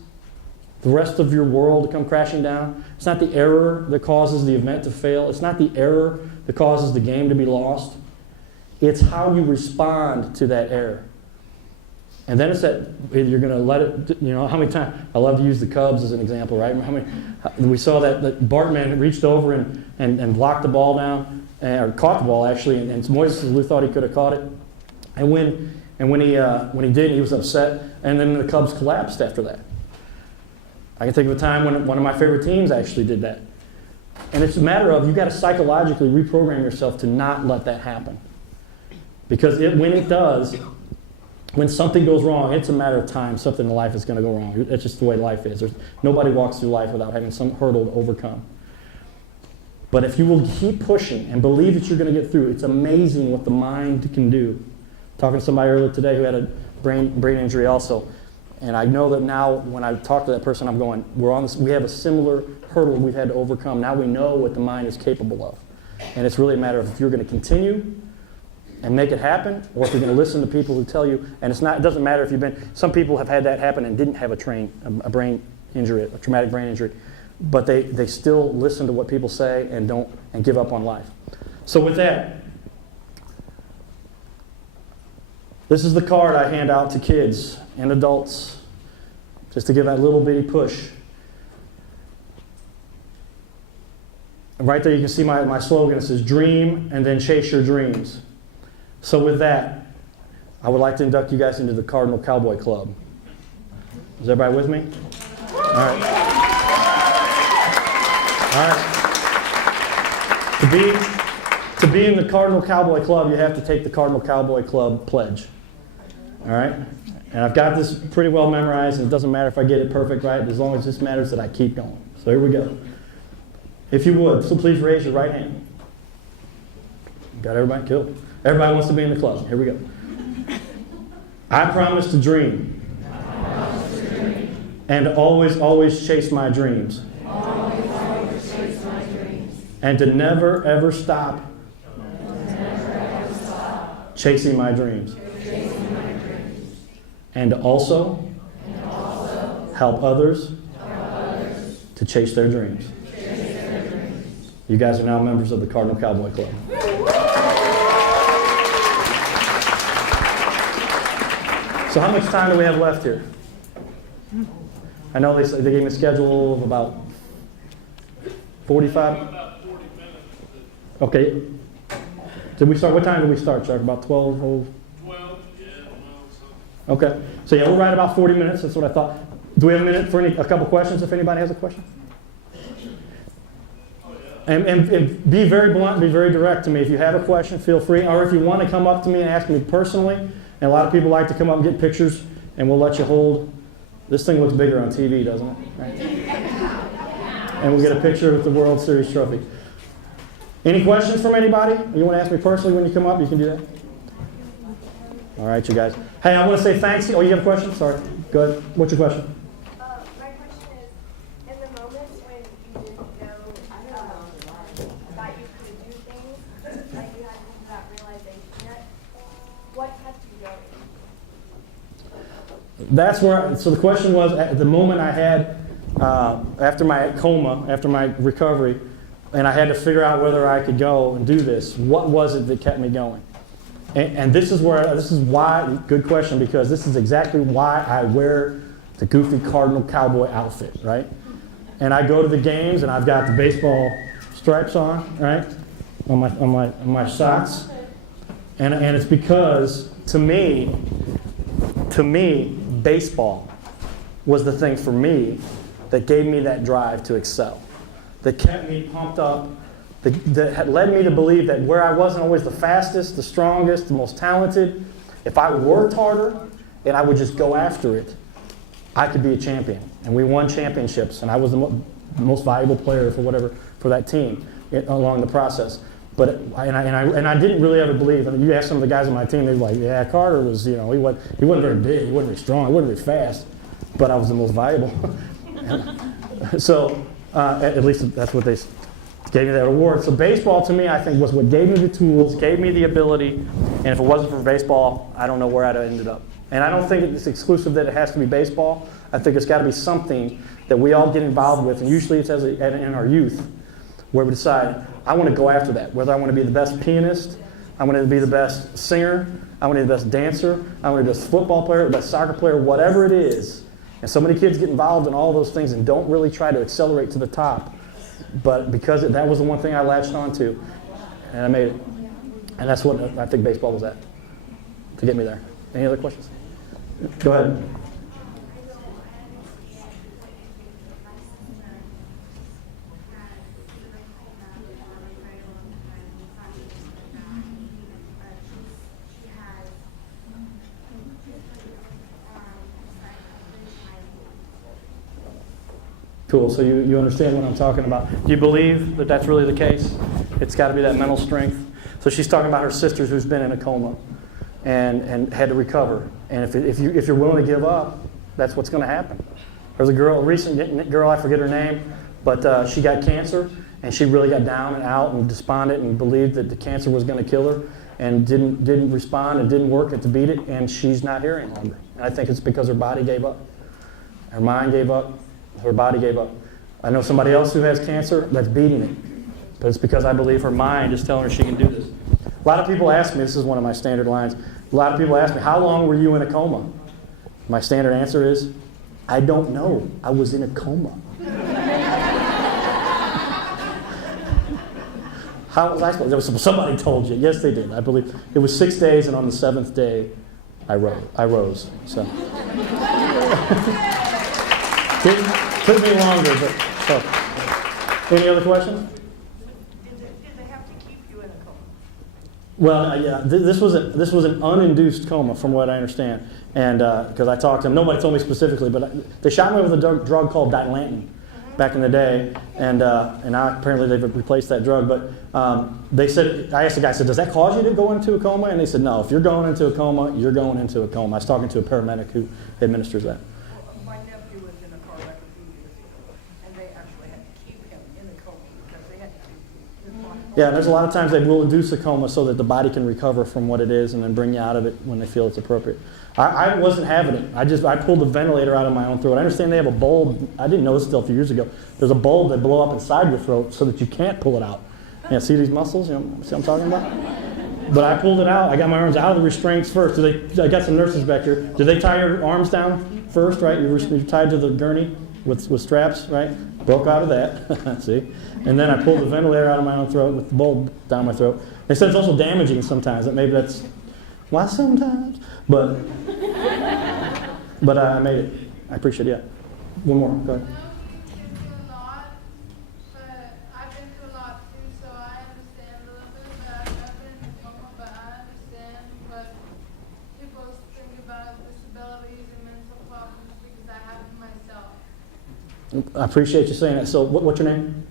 the rest of your world to come crashing down. It's not the error that causes the event to fail. It's not the error that causes the game to be lost. It's how you respond to that error. And then it's that you're going to let it, how many times, I love to use the Cubs as an example, right? We saw that Bartman reached over and blocked the ball down, or caught the ball actually, and Moises Alou thought he could have caught it. And when he didn't, he was upset, and then the Cubs collapsed after that. I can think of a time when one of my favorite teams actually did that. And it's a matter of, you've got to psychologically reprogram yourself to not let that happen. Because when it does, when something goes wrong, it's a matter of time. Something in life is going to go wrong. It's just the way life is. Nobody walks through life without having some hurdle to overcome. But if you will keep pushing and believe that you're going to get through, it's amazing what the mind can do. Talking to somebody earlier today who had a brain injury also. And I know that now when I talk to that person, I'm going, we have a similar hurdle we've had to overcome. Now we know what the mind is capable of. And it's really a matter of if you're going to continue and make it happen, or if you're going to listen to people who tell you. And it doesn't matter if some people have had that happen and didn't have a brain injury, a traumatic brain injury, but they still listen to what people say and give up on life. So with that, this is the card I hand out to kids and adults, just to give that little bitty push. And right there you can see my slogan. It says, dream and then chase your dreams. So with that, I would like to induct you guys into the Cardinal Cowboy Club. Is everybody with me? All right. All right. To be in the Cardinal Cowboy Club, you have to take the Cardinal Cowboy Club pledge. All right? And I've got this pretty well memorized, and it doesn't matter if I get it perfect right, as long as this matters that I keep going. So here we go. If you would, so please raise your right hand. Got everybody? Cool. Everybody wants to be in the club. Here we go. I promise to dream. And always, always chase my dreams. And to never, ever stop chasing my dreams. And also help others to chase their dreams. You guys are now members of the Cardinal Cowboy Club. So how much time do we have left here? I know they gave me a schedule of about 45. About 40 minutes. Okay. Did we start? What time did we start, Chuck? About 12? 12, yeah, so. Okay. So yeah, we're right about 40 minutes. That's what I thought. Do we have a minute for a couple questions if anybody has a question? And be very blunt, be very direct to me. If you have a question, feel free. Or if you want to come up to me and ask me personally, and a lot of people like to come up and get pictures, and we'll let you hold. This thing looks bigger on TV, doesn't it? Right? And we'll get a picture with the World Series trophy. Any questions from anybody? You want to ask me personally when you come up, you can do that. All right, you guys. Hey, I want to say thanks. Oh, you have a question? Sorry. Go ahead. What's your question? My question is, in the moments when you didn't know that you could do things, like you hadn't that realization yet, what kept you going? That's where, so the question was, at the moment I had after my coma, after my recovery, and I had to figure out whether I could go and do this. What was it that kept me going? And this is why, good question, because this is exactly why I wear the goofy Cardinal Cowboy outfit, right? And I go to the games and I've got the baseball stripes on, right? On my socks. And it's because, to me, baseball was the thing for me that gave me that drive to excel, that kept me pumped up, that had led me to believe that where I wasn't always the fastest, the strongest, the most talented, if I worked harder and I would just go after it, I could be a champion. And we won championships, and I was the most valuable player for that team along the process. But I didn't really ever believe. I mean, you ask some of the guys on my team, they were like, "Yeah, Carter was, he wasn't very big, he wasn't very strong, he wasn't very fast, but I was the most valuable." So at least that's what they gave me that award. So baseball, to me, I think, was what gave me the tools, gave me the ability. And if it wasn't for baseball, I don't know where I'd have ended up. And I don't think it's exclusive that it has to be baseball. I think it's got to be something that we all get involved with, and usually it's in our youth, where we decide, I want to go after that. Whether I want to be the best pianist, I want to be the best singer, I want to be the best dancer, I want to be the best football player, the best soccer player, whatever it is. And so many kids get involved in all those things and don't really try to accelerate to the top. But because that was the one thing I latched onto, and I made it. And that's what I think baseball was at, to get me there. Any other questions? Go ahead. Cool, so you understand what I'm talking about. Do you believe that that's really the case? It's got to be that mental strength. So she's talking about her sister who's been in a coma and had to recover. And if you're willing to give up, that's what's going to happen. There's a recent girl, I forget her name, but she got cancer, and she really got down and out and despondent and believed that the cancer was going to kill her, and didn't respond and didn't work to beat it, and she's not here any longer. And I think it's because her body gave up. Her mind gave up. Her body gave up. I know somebody else who has cancer that's beating it. But it's because I believe her mind is telling her she can do this. A lot of people ask me, this is one of my standard lines, a lot of people ask me, how long were you in a coma? My standard answer is, I don't know. I was in a coma. How was I supposed? Somebody told you. Yes, they did. I believe it was 6 days, and on the 7th day, I rose. So. Took me longer, but so. Any other questions? Did they have to keep you in a coma? Well, yeah, this was an uninduced coma, from what I understand, and because I talked to them, nobody told me specifically, but they shot me with a drug called Dilantin back in the day, and now apparently they've replaced that drug. But they said, I asked the guy, I said, does that cause you to go into a coma? And they said, no. If you're going into a coma, you're going into a coma. I was talking to a paramedic who administers that. My nephew was in a car wreck a few years ago, and they actually had to keep him in the coma because they had to keep his body. Yeah, there's a lot of times they will induce a coma so that the body can recover from what it is and then bring you out of it when they feel it's appropriate. I wasn't having it. I pulled the ventilator out of my own throat. I understand they have a bulb. I didn't know this until a few years ago. There's a bulb that blow up inside your throat so that you can't pull it out. Yeah, see these muscles? You know, see what I'm talking about? But I pulled it out. I got my arms out of the restraints first. I got some nurses back here. Do they tie your arms down first, right? You're tied to the gurney with straps, right? Broke out of that. See? And then I pulled the ventilator out of my own throat with the bulb down my throat. They said it's also damaging sometimes. That maybe that's why sometimes. But I made it. I appreciate it. Yeah. One more. Go ahead. I appreciate you saying that. So what's your name?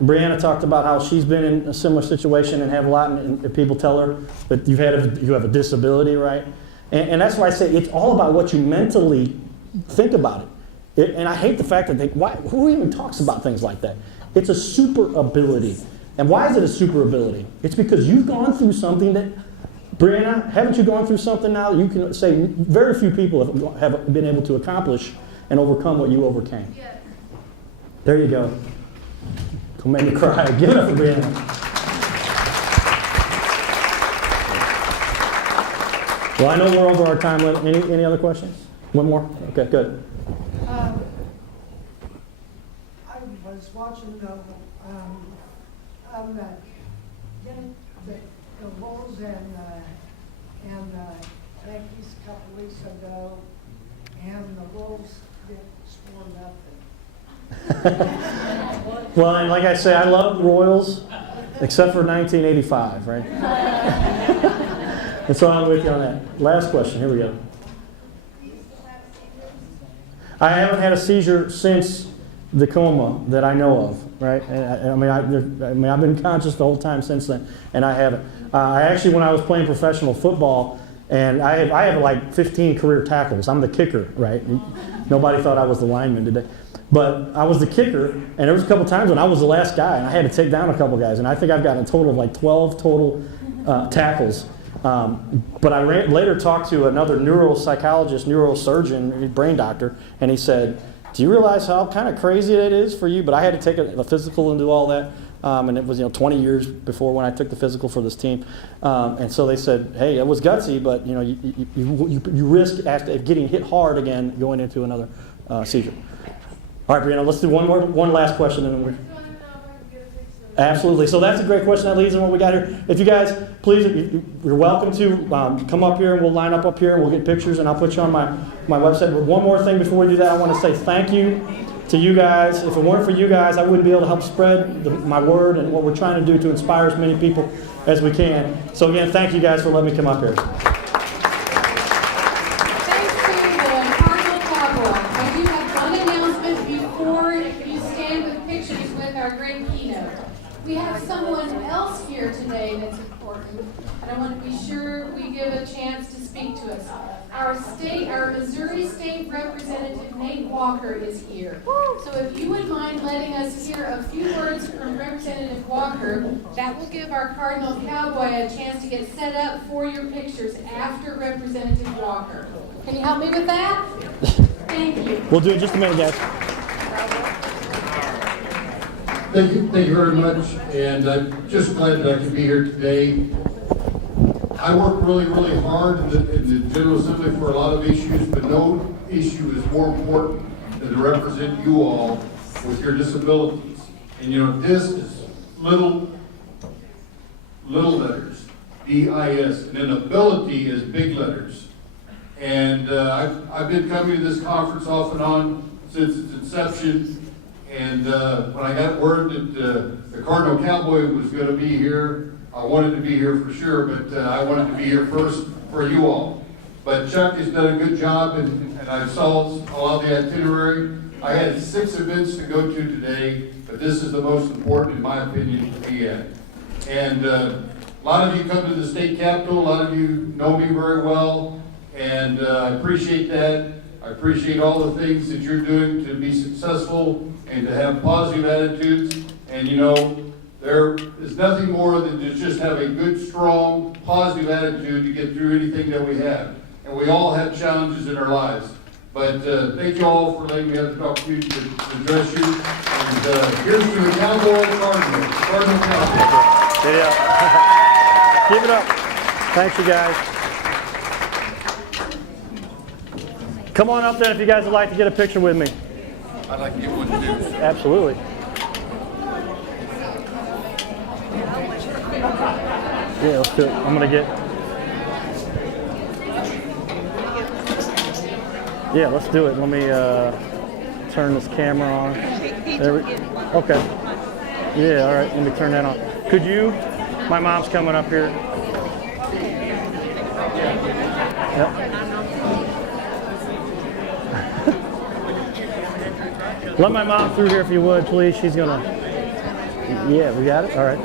Brianna talked about how she's been in a similar situation and have a lot, and people tell her that you have a disability, right? And that's why I say it's all about what you mentally think about it. And I hate the fact that who even talks about things like that? It's a super ability. And why is it a super ability? It's because you've gone through something that, Brianna, haven't you gone through something now that you can say very few people have been able to accomplish and overcome what you overcame? Yes. There you go. Don't make me cry. Give it up for Brianna. Well, I know we're over our time limit. Any other questions? One more? Okay, good. I was watching the Bulls and Yankees a couple weeks ago, and the Bulls didn't score nothing. Well, and like I say, I love the Royals, except for 1985, right? And so I'm with you on that. Last question. Here we go. I haven't had a seizure since the coma that I know of, right? And I've been conscious the whole time since then, and I haven't. I actually, when I was playing professional football, and I have like 15 career tackles. I'm the kicker, right? Nobody thought I was the lineman today. But I was the kicker, and there was a couple times when I was the last guy, and I had to take down a couple guys, and I think I've gotten a total of like 12 total tackles. But I later talked to another neuropsychologist, neurosurgeon, brain doctor, and he said, do you realize how kind of crazy that is for you? But I had to take a physical and do all that. And it was 20 years before when I took the physical for this team. And so they said, hey, it was gutsy, but you risk getting hit hard again going into another seizure. All right, Brianna, let's do one last question. And then we're... Absolutely. So that's a great question. That leads in what we got here. If you guys, please, you're welcome to come up here, and we'll line up here, and we'll get pictures, and I'll put you on my website. But one more thing before we do that, I want to say thank you to you guys. If it weren't for you guys, I wouldn't be able to help spread my word and what we're trying to do to inspire as many people as we can. So again, thank you guys for letting me come up here. Thanks to the Cardinal Cowboy. I do have one announcement before you stand with pictures with our great keynote. We have someone else here today that's important, and I want to be sure we give a chance to speak to us. Our Missouri State Representative Nate Walker is here. So if you would mind letting us hear a few words from Representative Walker, that will give our Cardinal Cowboy a chance to get set up for your pictures after Representative Walker. Can you help me with that? Thank you. We'll do it in just a minute, guys. Thank you very much, and I'm just glad that I can be here today. I work really, really hard in the General Assembly for a lot of issues, but no issue is more important than to represent you all with your disabilities. And this is little letters, D-I-S, and then ability is big letters. And I've been coming to this conference off and on since its inception. And when I got word that the Cardinal Cowboy was going to be here, I wanted to be here for sure, but I wanted to be here first for you all. But Chuck has done a good job, and I saw a lot of the itinerary. I had 6 events to go to today, but this is the most important, in my opinion, to be at. And a lot of you come to the state capitol, a lot of you know me very well, and I appreciate that. I appreciate all the things that you're doing to be successful and to have positive attitudes. And there is nothing more than to just have a good, strong, positive attitude to get through anything that we have. And we all have challenges in our lives. But thank you all for letting me have the opportunity to address you. And here's to the Cowboy Cardinal Cowboy. Yeah. Keep it up. Thanks, you guys. Come on up then if you guys would like to get a picture with me. I'd like to get one too. Absolutely. Yeah, let's do it. I'm going to get... Yeah, let's do it. Let me turn this camera on. There we... Okay. Yeah, all right. Let me turn that on. Could you... My mom's coming up here. Yep. Let my mom through here if you would, please. She's gonna. Yeah, we got it. All right.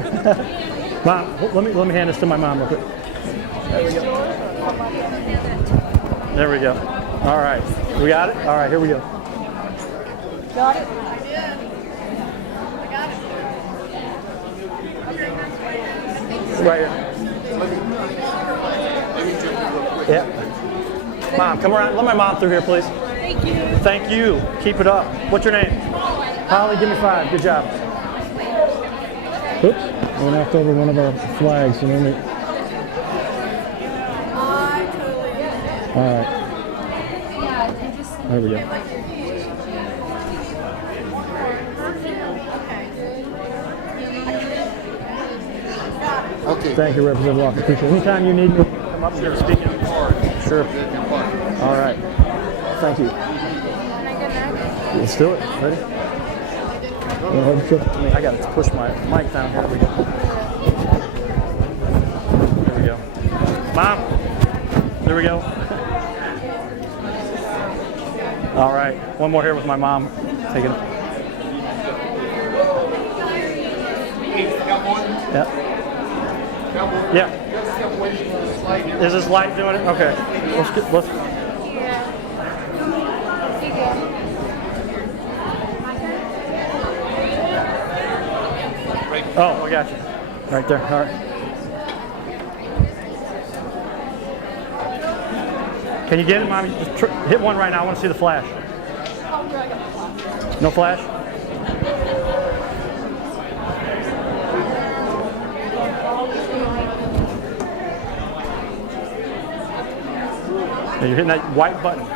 Mom, let me hand this to my mom real quick. There we go. There we go. All right. We got it. All right. Here we go. Got it? I did. I got it. Right here. Yeah. Mom, come around. Let my mom through here, please. Thank you. Thank you. Keep it up. What's your name? Holly, give me 5. Good job. Oops, we knocked over one of our flags. You know what I mean? All right. There we go. Okay. Thank you, Representative Walker. Appreciate it. Anytime you need me, come up here and speak. Sure. All right. Thank you. Let's do it. Ready? I got to push my mic down. Here we go. There we go. Mom. There we go. All right. One more here with my mom. Take it. Yeah. Yeah. Is this light doing it? Okay. Let's. Oh, I got you. Right there. All right. Can you get it, Mommy? Just hit one right now. I want to see the flash. No flash? You're hitting that white button. All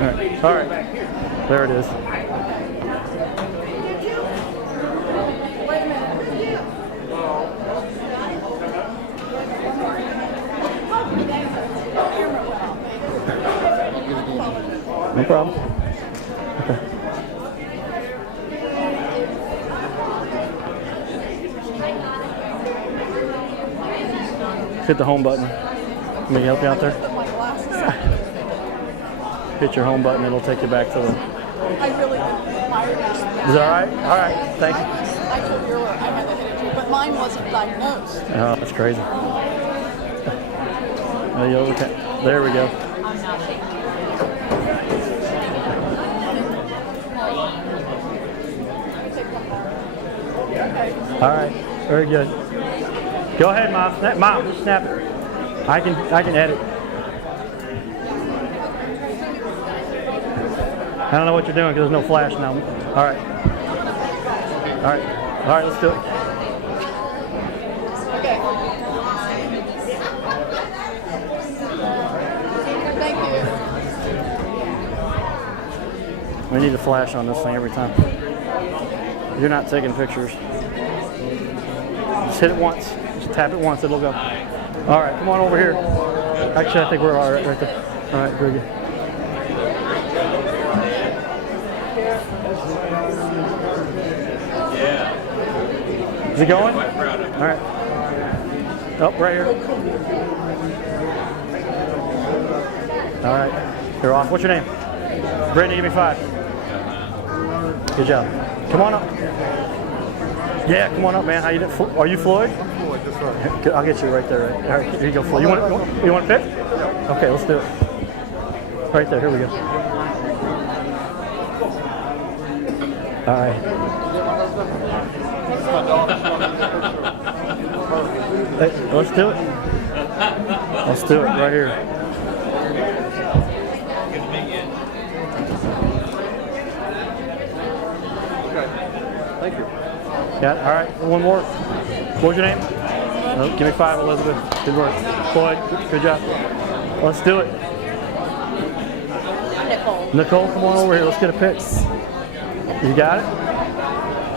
right. All right. There it is. No problem. Okay. Hit the home button. Let me help you out there. Hit your home button, it'll take you back to the... I really admire this. Is that all right? All right, thank you. I told you earlier I had the head injury, but mine wasn't diagnosed. Oh, that's crazy. There we go. All right, very good. Go ahead, Mom. Mom, just snap it. I can edit. I don't know what you're doing because there's no flash now. All right. All right. All right, let's do it. Okay. Thank you. We need a flash on this thing every time. You're not taking pictures. Just hit it once. Just tap it once, it'll go. All right, come on over here. Actually, I think we're all right right there. All right, very good. Is he going? All right. Oh, right here. All right. You're off. What's your name? Brittany, give me 5. Good job. Come on up. Yeah, come on up, man. How you doing? Are you Floyd? I'm Floyd, that's right. I'll get you right there. Right. All right, here you go, Floyd. You want to pick? Okay, let's do it. Right there. Here we go. All right. Hey, let's do it. Let's do it right here. Thank you. Yeah, all right. One more. What was your name? Oh, give me 5, Elizabeth. Good work. Floyd, good job. Let's do it. Nicole, come on over here. Let's get a pic. You got it?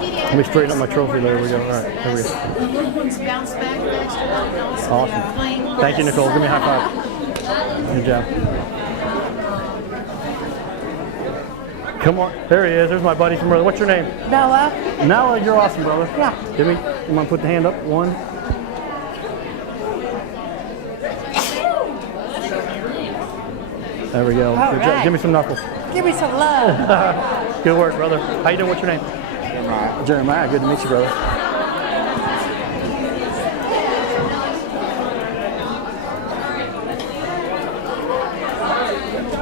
Let me straighten up my trophy. There we go. All right, here we go. Awesome. Thank you, Nicole. Give me a high 5. Good job. Come on. There he is. There's my buddy from earlier. What's your name? Bella. Nala, you're awesome, brother. Yeah. Give me. Come on, put the hand up. 1. There we go. All Good job. right. Give me some knuckles. Give me some love. Good work, brother. How you doing? What's your name? Jeremiah. Jeremiah. Good to meet you, brother.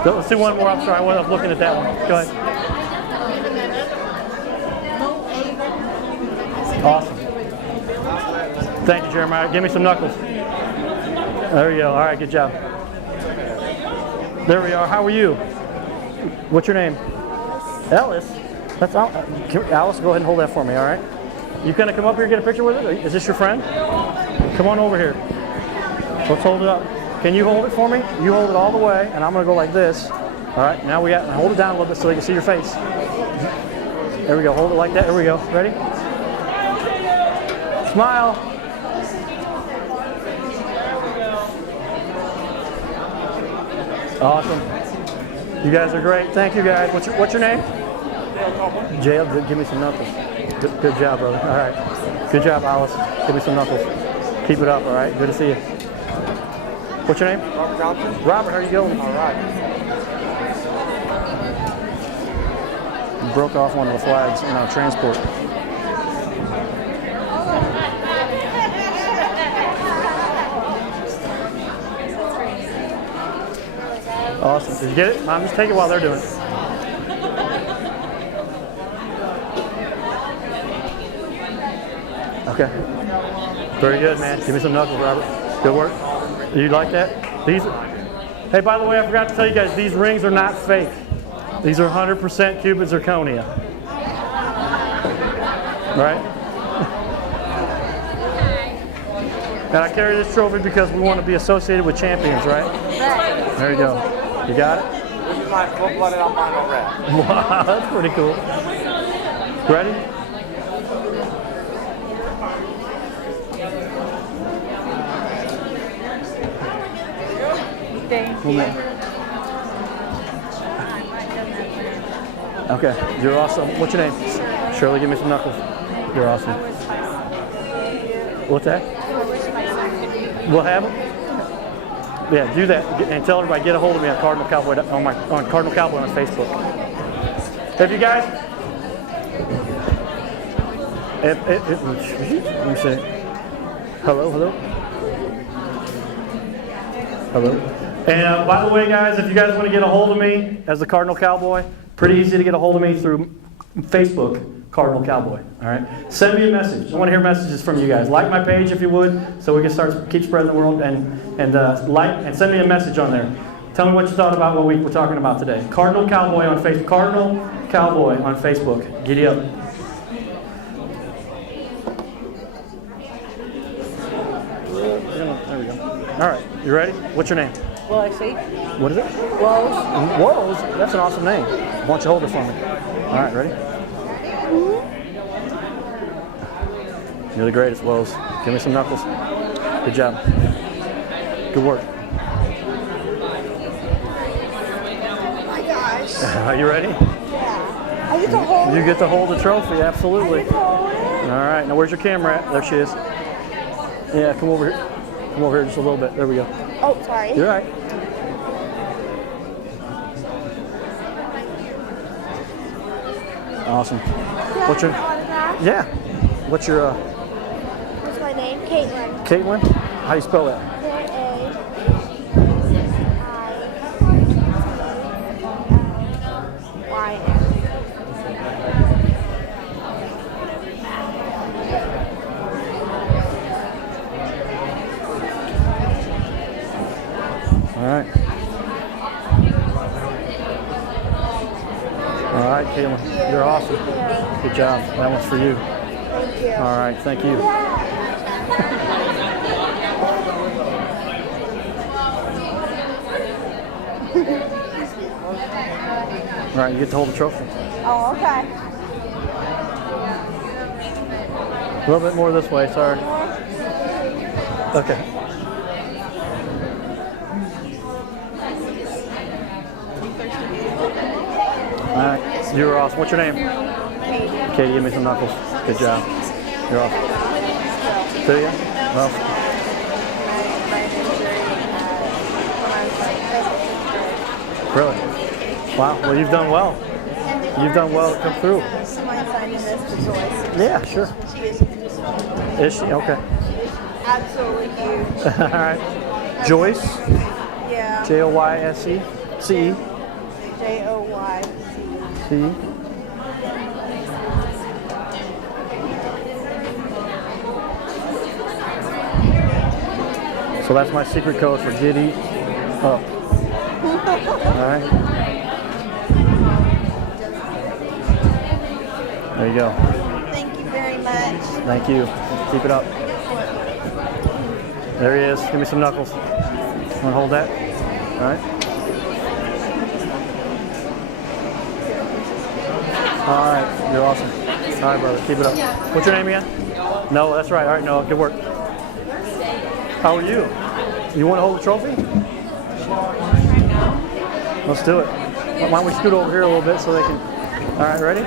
Let's do one more. I'm sorry. I wasn't looking at that one. Go ahead. Awesome. Thank you, Jeremiah. Give me some knuckles. There you go. All right. Good job. There we are. How are you? What's your name? Ellis. That's all. Alice, go ahead and hold that for me, all right? You gonna come up here and get a picture with it? Is this your friend? Come on over here. Let's hold it up. Can you hold it for me? You hold it all the way, and I'm gonna go like this. All right, now we got, hold it down a little bit so they can see your face. There we go, hold it like that. There we go. Ready? Smile. Awesome. You guys are great. Thank you guys. What's your name? Jail. Give me some knuckles. Good job, brother. All right. Good job, Alice. Give me some knuckles. Keep it up, all right? Good to see you. What's your name? Robert Johnson. Robert, how are you going? All right. Broke off one of the flags in our transport. Awesome. Did you get it? Mom, just take it while they're doing it. Okay. Very good, man. Give me some knuckles, Robert. Good work. You like that? Hey, by the way, I forgot to tell you guys, these rings are not fake. These are 100% Cuban zirconia. Right? And I carry this trophy because we want to be associated with champions, right? There you go. You got it? This is my full-blooded albino red. Wow, that's pretty cool. Ready? Thank you. Okay, you're awesome. What's your name? Shirley, give me some knuckles. You're awesome. What's that? We'll have them? Yeah, do that. And tell everybody, get a hold of me on Cardinal Cowboy, on Cardinal Cowboy on Facebook. Have you guys? Let me see. Hello. And by the way, guys, if you guys want to get a hold of me as the Cardinal Cowboy, pretty easy to get a hold of me through Facebook, Cardinal Cowboy. All right, send me a message. I want to hear messages from you guys. Like my page if you would, so we can keep spreading the world, and like and send me a message on there. Tell me what you thought about what we were talking about today. Cardinal Cowboy on Facebook. Cardinal Cowboy on Facebook. Giddy up. There we go. All right, you ready? What's your name? Will I see? What is it? Rose. Whoa, that's an awesome name. Why don't you hold it for me? All right, ready? You're the greatest, Woes. Give me some knuckles. Good job. Good work. Oh my gosh. Are you ready? Yeah. I get to hold You get to hold the trophy, absolutely. I get to hold it. All right, now where's your camera at? There she is. Yeah, come over here. Come over here just a little bit. There we go. Oh, sorry. You're right. Awesome. What's your? Autograph? Yeah. What's your? What's my name? Caitlin. Caitlin? How you spell that? All right, Caitlin, you're awesome. Good job. That one's for you. Thank you. All right, thank you. All right, you get to hold the trophy. Oh, okay. A little bit more this way, sorry. Okay. All right, you're awesome. What's your name? Katie, give me some knuckles. Good job. You're awesome. Do you? Well. Really? Wow. Well, you've done well. You've done well to come through. Someone signed in this for Joyce. Yeah, sure. She is Is she? Okay. absolutely huge. All right. Joyce? Yeah. Joyce? C-E? Joyce. C. So that's my secret code for giddy up. All right. There you go. Thank you very much. Thank you. Keep it up. There he is. Give me some knuckles. Want to hold that? All right. All right. You're awesome. All right, brother. Keep it up. What's your name again? No, that's right. All right, no, good work. How are you? You want to hold the trophy? Let's do it. Why don't we scoot over here a little bit so they can... All right, ready?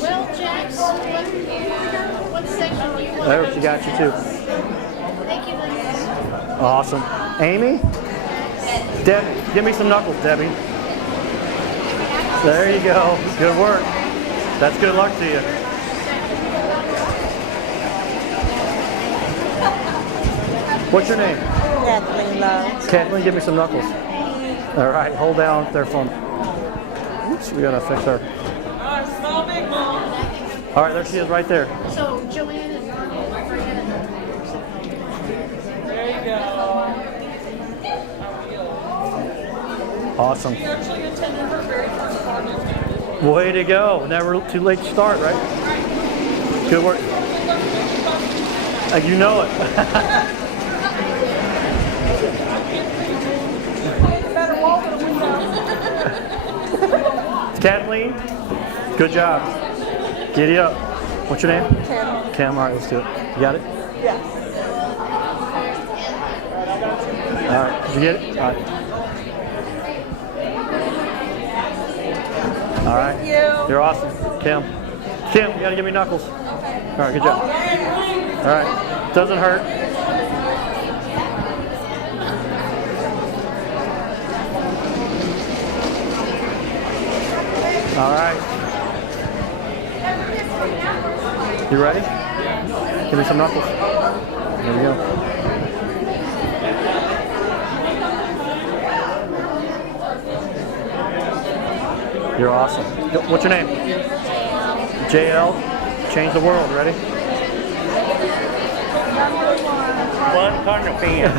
Well, Jax, what section do you want? There, she got you too. Thank you, Liz. Awesome. Amy? Debbie, give me some knuckles, Debbie. There you go. Good work. That's good luck to you. What's your name? Kathleen Love. Kathleen, give me some knuckles. All right, hold down there for me. Oops, we gotta fix her. Small, big ball. All right, there she is right there. So Joanne and Brianna. There you go. Awesome. She actually attended her very first party. Way to go. Never too late to start, right? Good work. You know it. Kathleen, good job. Giddy up. What's your name? Kim. Kim, all right, let's do it. You got it? Yes. All right, did you get it? All right. All right. Thank you. You're awesome. Kim, you gotta give me knuckles. All right, good job. All right, doesn't hurt. All right. You ready? Give me some knuckles. There you go. You're awesome. What's your name? JL. Change the world. Ready? One Cardinal fan.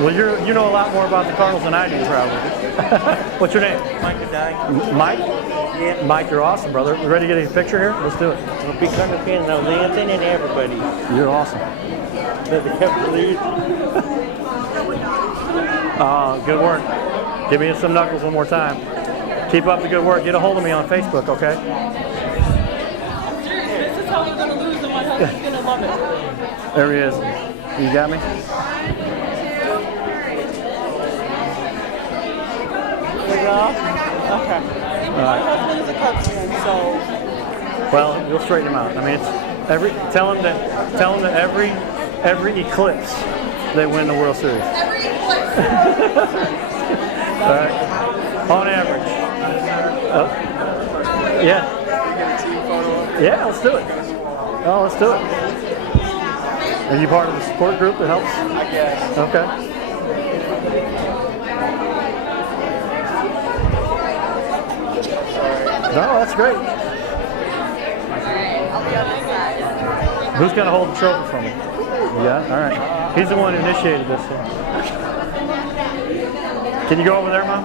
Well, you know a lot more about the Cardinals than I do, probably. What's your name? Mike Adai. Mike? Yeah. Mike, you're awesome, brother. You ready to get a picture here? Let's do it. I'm a big Cardinal fan. I was Anthony and everybody. You're awesome. But they kept the lead. Good work. Give me some knuckles one more time. Keep up the good work. Get a hold of me on Facebook, okay? Seriously, this is how they're going to lose and what he's going to love it. There he is. You got me? Okay. All right. My husband is a Cubs fan, so Well, you'll straighten him out. I mean, it's tell him that every eclipse they win the World Series. Every eclipse. All right. On average. Yeah. Yeah, let's do it. Oh, let's do it. Are you part of the support group that helps? I guess. Okay. No, that's great. Who's going to hold the trophy for me? Yeah, all right. He's the one who initiated this. So. Can you go over there, Mom?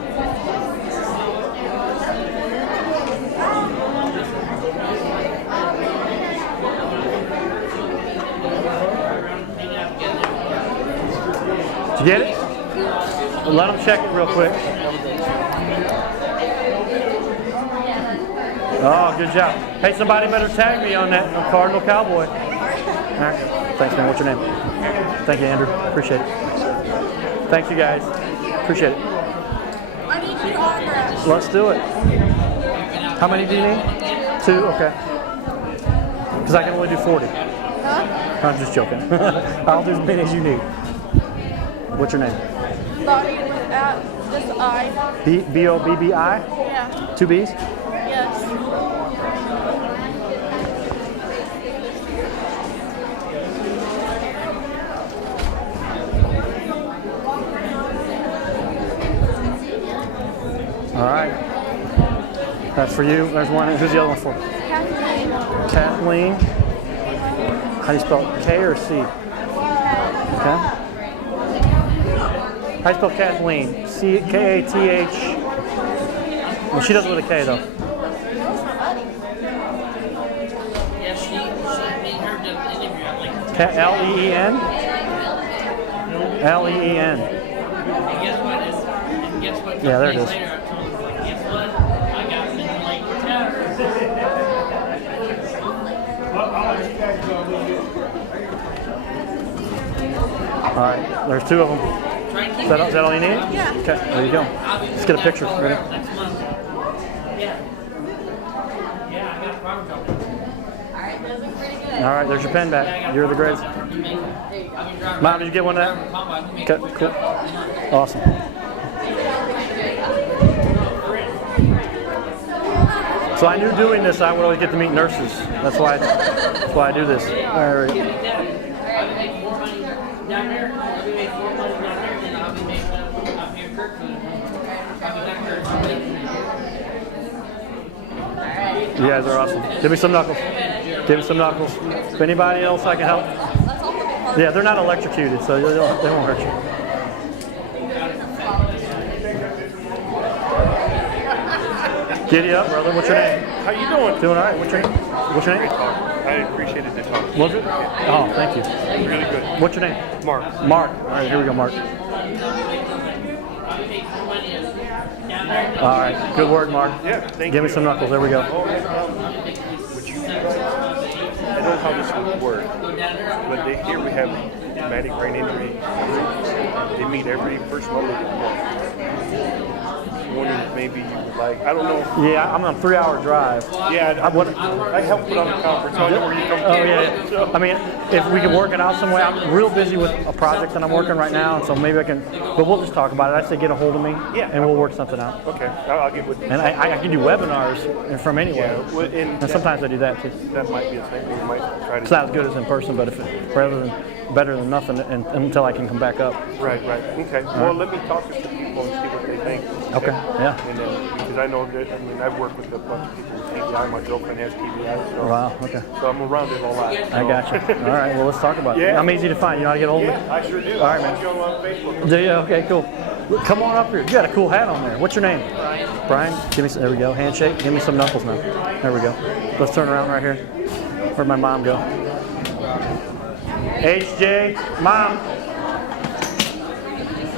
Did you get it? Well, let them check it real quick. Oh, good job. Hey, somebody better tag me on that Cardinal Cowboy. All right. Thanks, man. What's your name? Thank you, Andrew. Appreciate it. Thanks, you guys. Appreciate it. I need your autograph. Let's do it. How many do you need? 2? Okay. Because I can only do 40. Huh? I'm just joking. I'll do as many as you need. What's your name? Bobby at this I. B-O-B-B-I? Yeah. 2 B's? Yes. All right. That's for you. There's one. Who's the other one for? Kathleen. How do you spell it? K or C? Okay. How do you spell Kathleen? K-A-T-H. Well, she does it with a K though. Yeah, she me and her did an interview at like. Leen? Leen. And guess what? And guess what? Yeah, there it Days is. Later, I told him, like, guess what? I got into like towers. All right, there's two of them. Try and keep Is that all you need? Yeah. Okay, there you go. Let's get a picture. Ready? Next month. Yeah. Yeah, I got a problem coming. All right, there's your pen back. You're the greatest. Mom, did you get one of that? Okay, cool. Awesome. So I knew doing this, I would always get to meet nurses. That's why I do this. All right. Down there, I'll be making more money down there than I'll be making up here in Kirkland. I'll be down here. You guys are awesome. Give me some knuckles. Give me some knuckles. If anybody else I can help. Yeah, they're not electrocuted, so they won't hurt you. Giddy up, brother. What's your name? How you doing? Doing all right. What's your name? What's your Great name? talk. I appreciated the talk. Was it? Oh, thank you. Really good. What's your name? Mark. Mark. All right, here we go, Mark. All right, good work, Mark. Yeah, thank you. Give me some knuckles. There we go. I know how this would work, but here we have traumatic brain injury groups. They meet every first Monday of the month. Wondering if maybe you would like, I don't know. Yeah, I'm on a 3-hour drive. Yeah, I helped put on the conference, so I know where you come from. Oh, yeah. I mean, if we can work it out some way, I'm real busy with a project that I'm working right now, and so maybe I can, but we'll just talk about it. I say get a hold of me, Yeah. and we'll work something out. Okay, I'll get with you. And I can do webinars from anywhere. Yeah, well, And sometimes I do that too. That might be a thing we might try to It's not as good as in person, but if it, better than nothing until I can come back up. Right. Okay. Well, let me talk to some people and see what they think. Okay, yeah. And then, because I know that, I've worked with a bunch of people with TBI. My girlfriend has TBI. So, Wow, okay. So I'm around it a lot. So. I got you. All right, well, let's talk about it. Yeah. I'm easy to find. You know how to get a hold of me? Yeah, I sure do. All right, I'll man. put you on Facebook. Do you? Okay, cool. Come on up here. You got a cool hat on there. What's your name? Brian. Give me some, there we go. Handshake. Give me some knuckles now. There we go. Let's turn around right here. Where'd my mom go? HJ, Mom.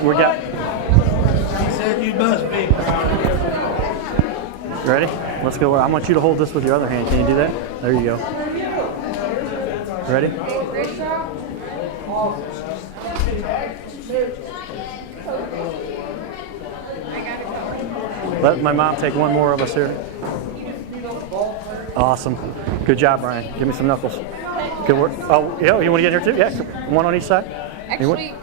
We got. He said you must be proud of yourself. Ready? Let's go. I want you to hold this with your other hand. Can you do that? There you go. Ready? Let my mom take one more of us here. Awesome. Good job, Brian. Give me some knuckles. Good work. Oh, yeah, you want to get here too? Yeah, one on each side. Actually,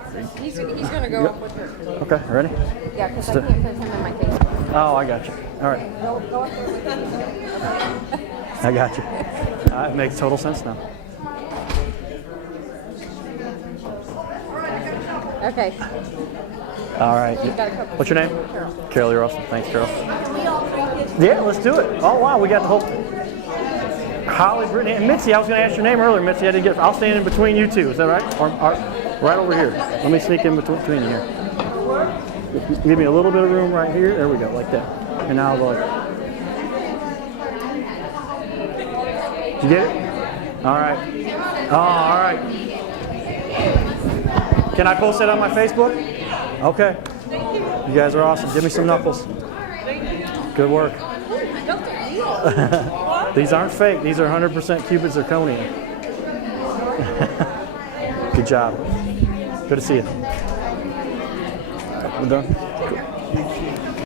he's going to go up with her. Okay, ready? Yeah, because I can't put him in my case. Oh, I got you. All right. Go up there with her. I got you. It makes total sense now. Okay. All right. What's your name? Carol, you're awesome. Thanks, Carol. Yeah, let's do it. Oh, wow, we got the whole... Holly, Brittany, and Mitzi. I was going to ask your name earlier, Mitzi. I didn't get. I'll stand in between you two. Is that right? Or right over here. Let me sneak in between you here. Give me a little bit of room right here. There we go, like that. And now I'll go like. Did you get it? All right. Oh, all right. Can I post that on my Facebook? Okay. You guys are awesome. Give me some knuckles. Good work. These aren't fake. These are 100% cubic zirconia. Good job. Good to see you. We're done.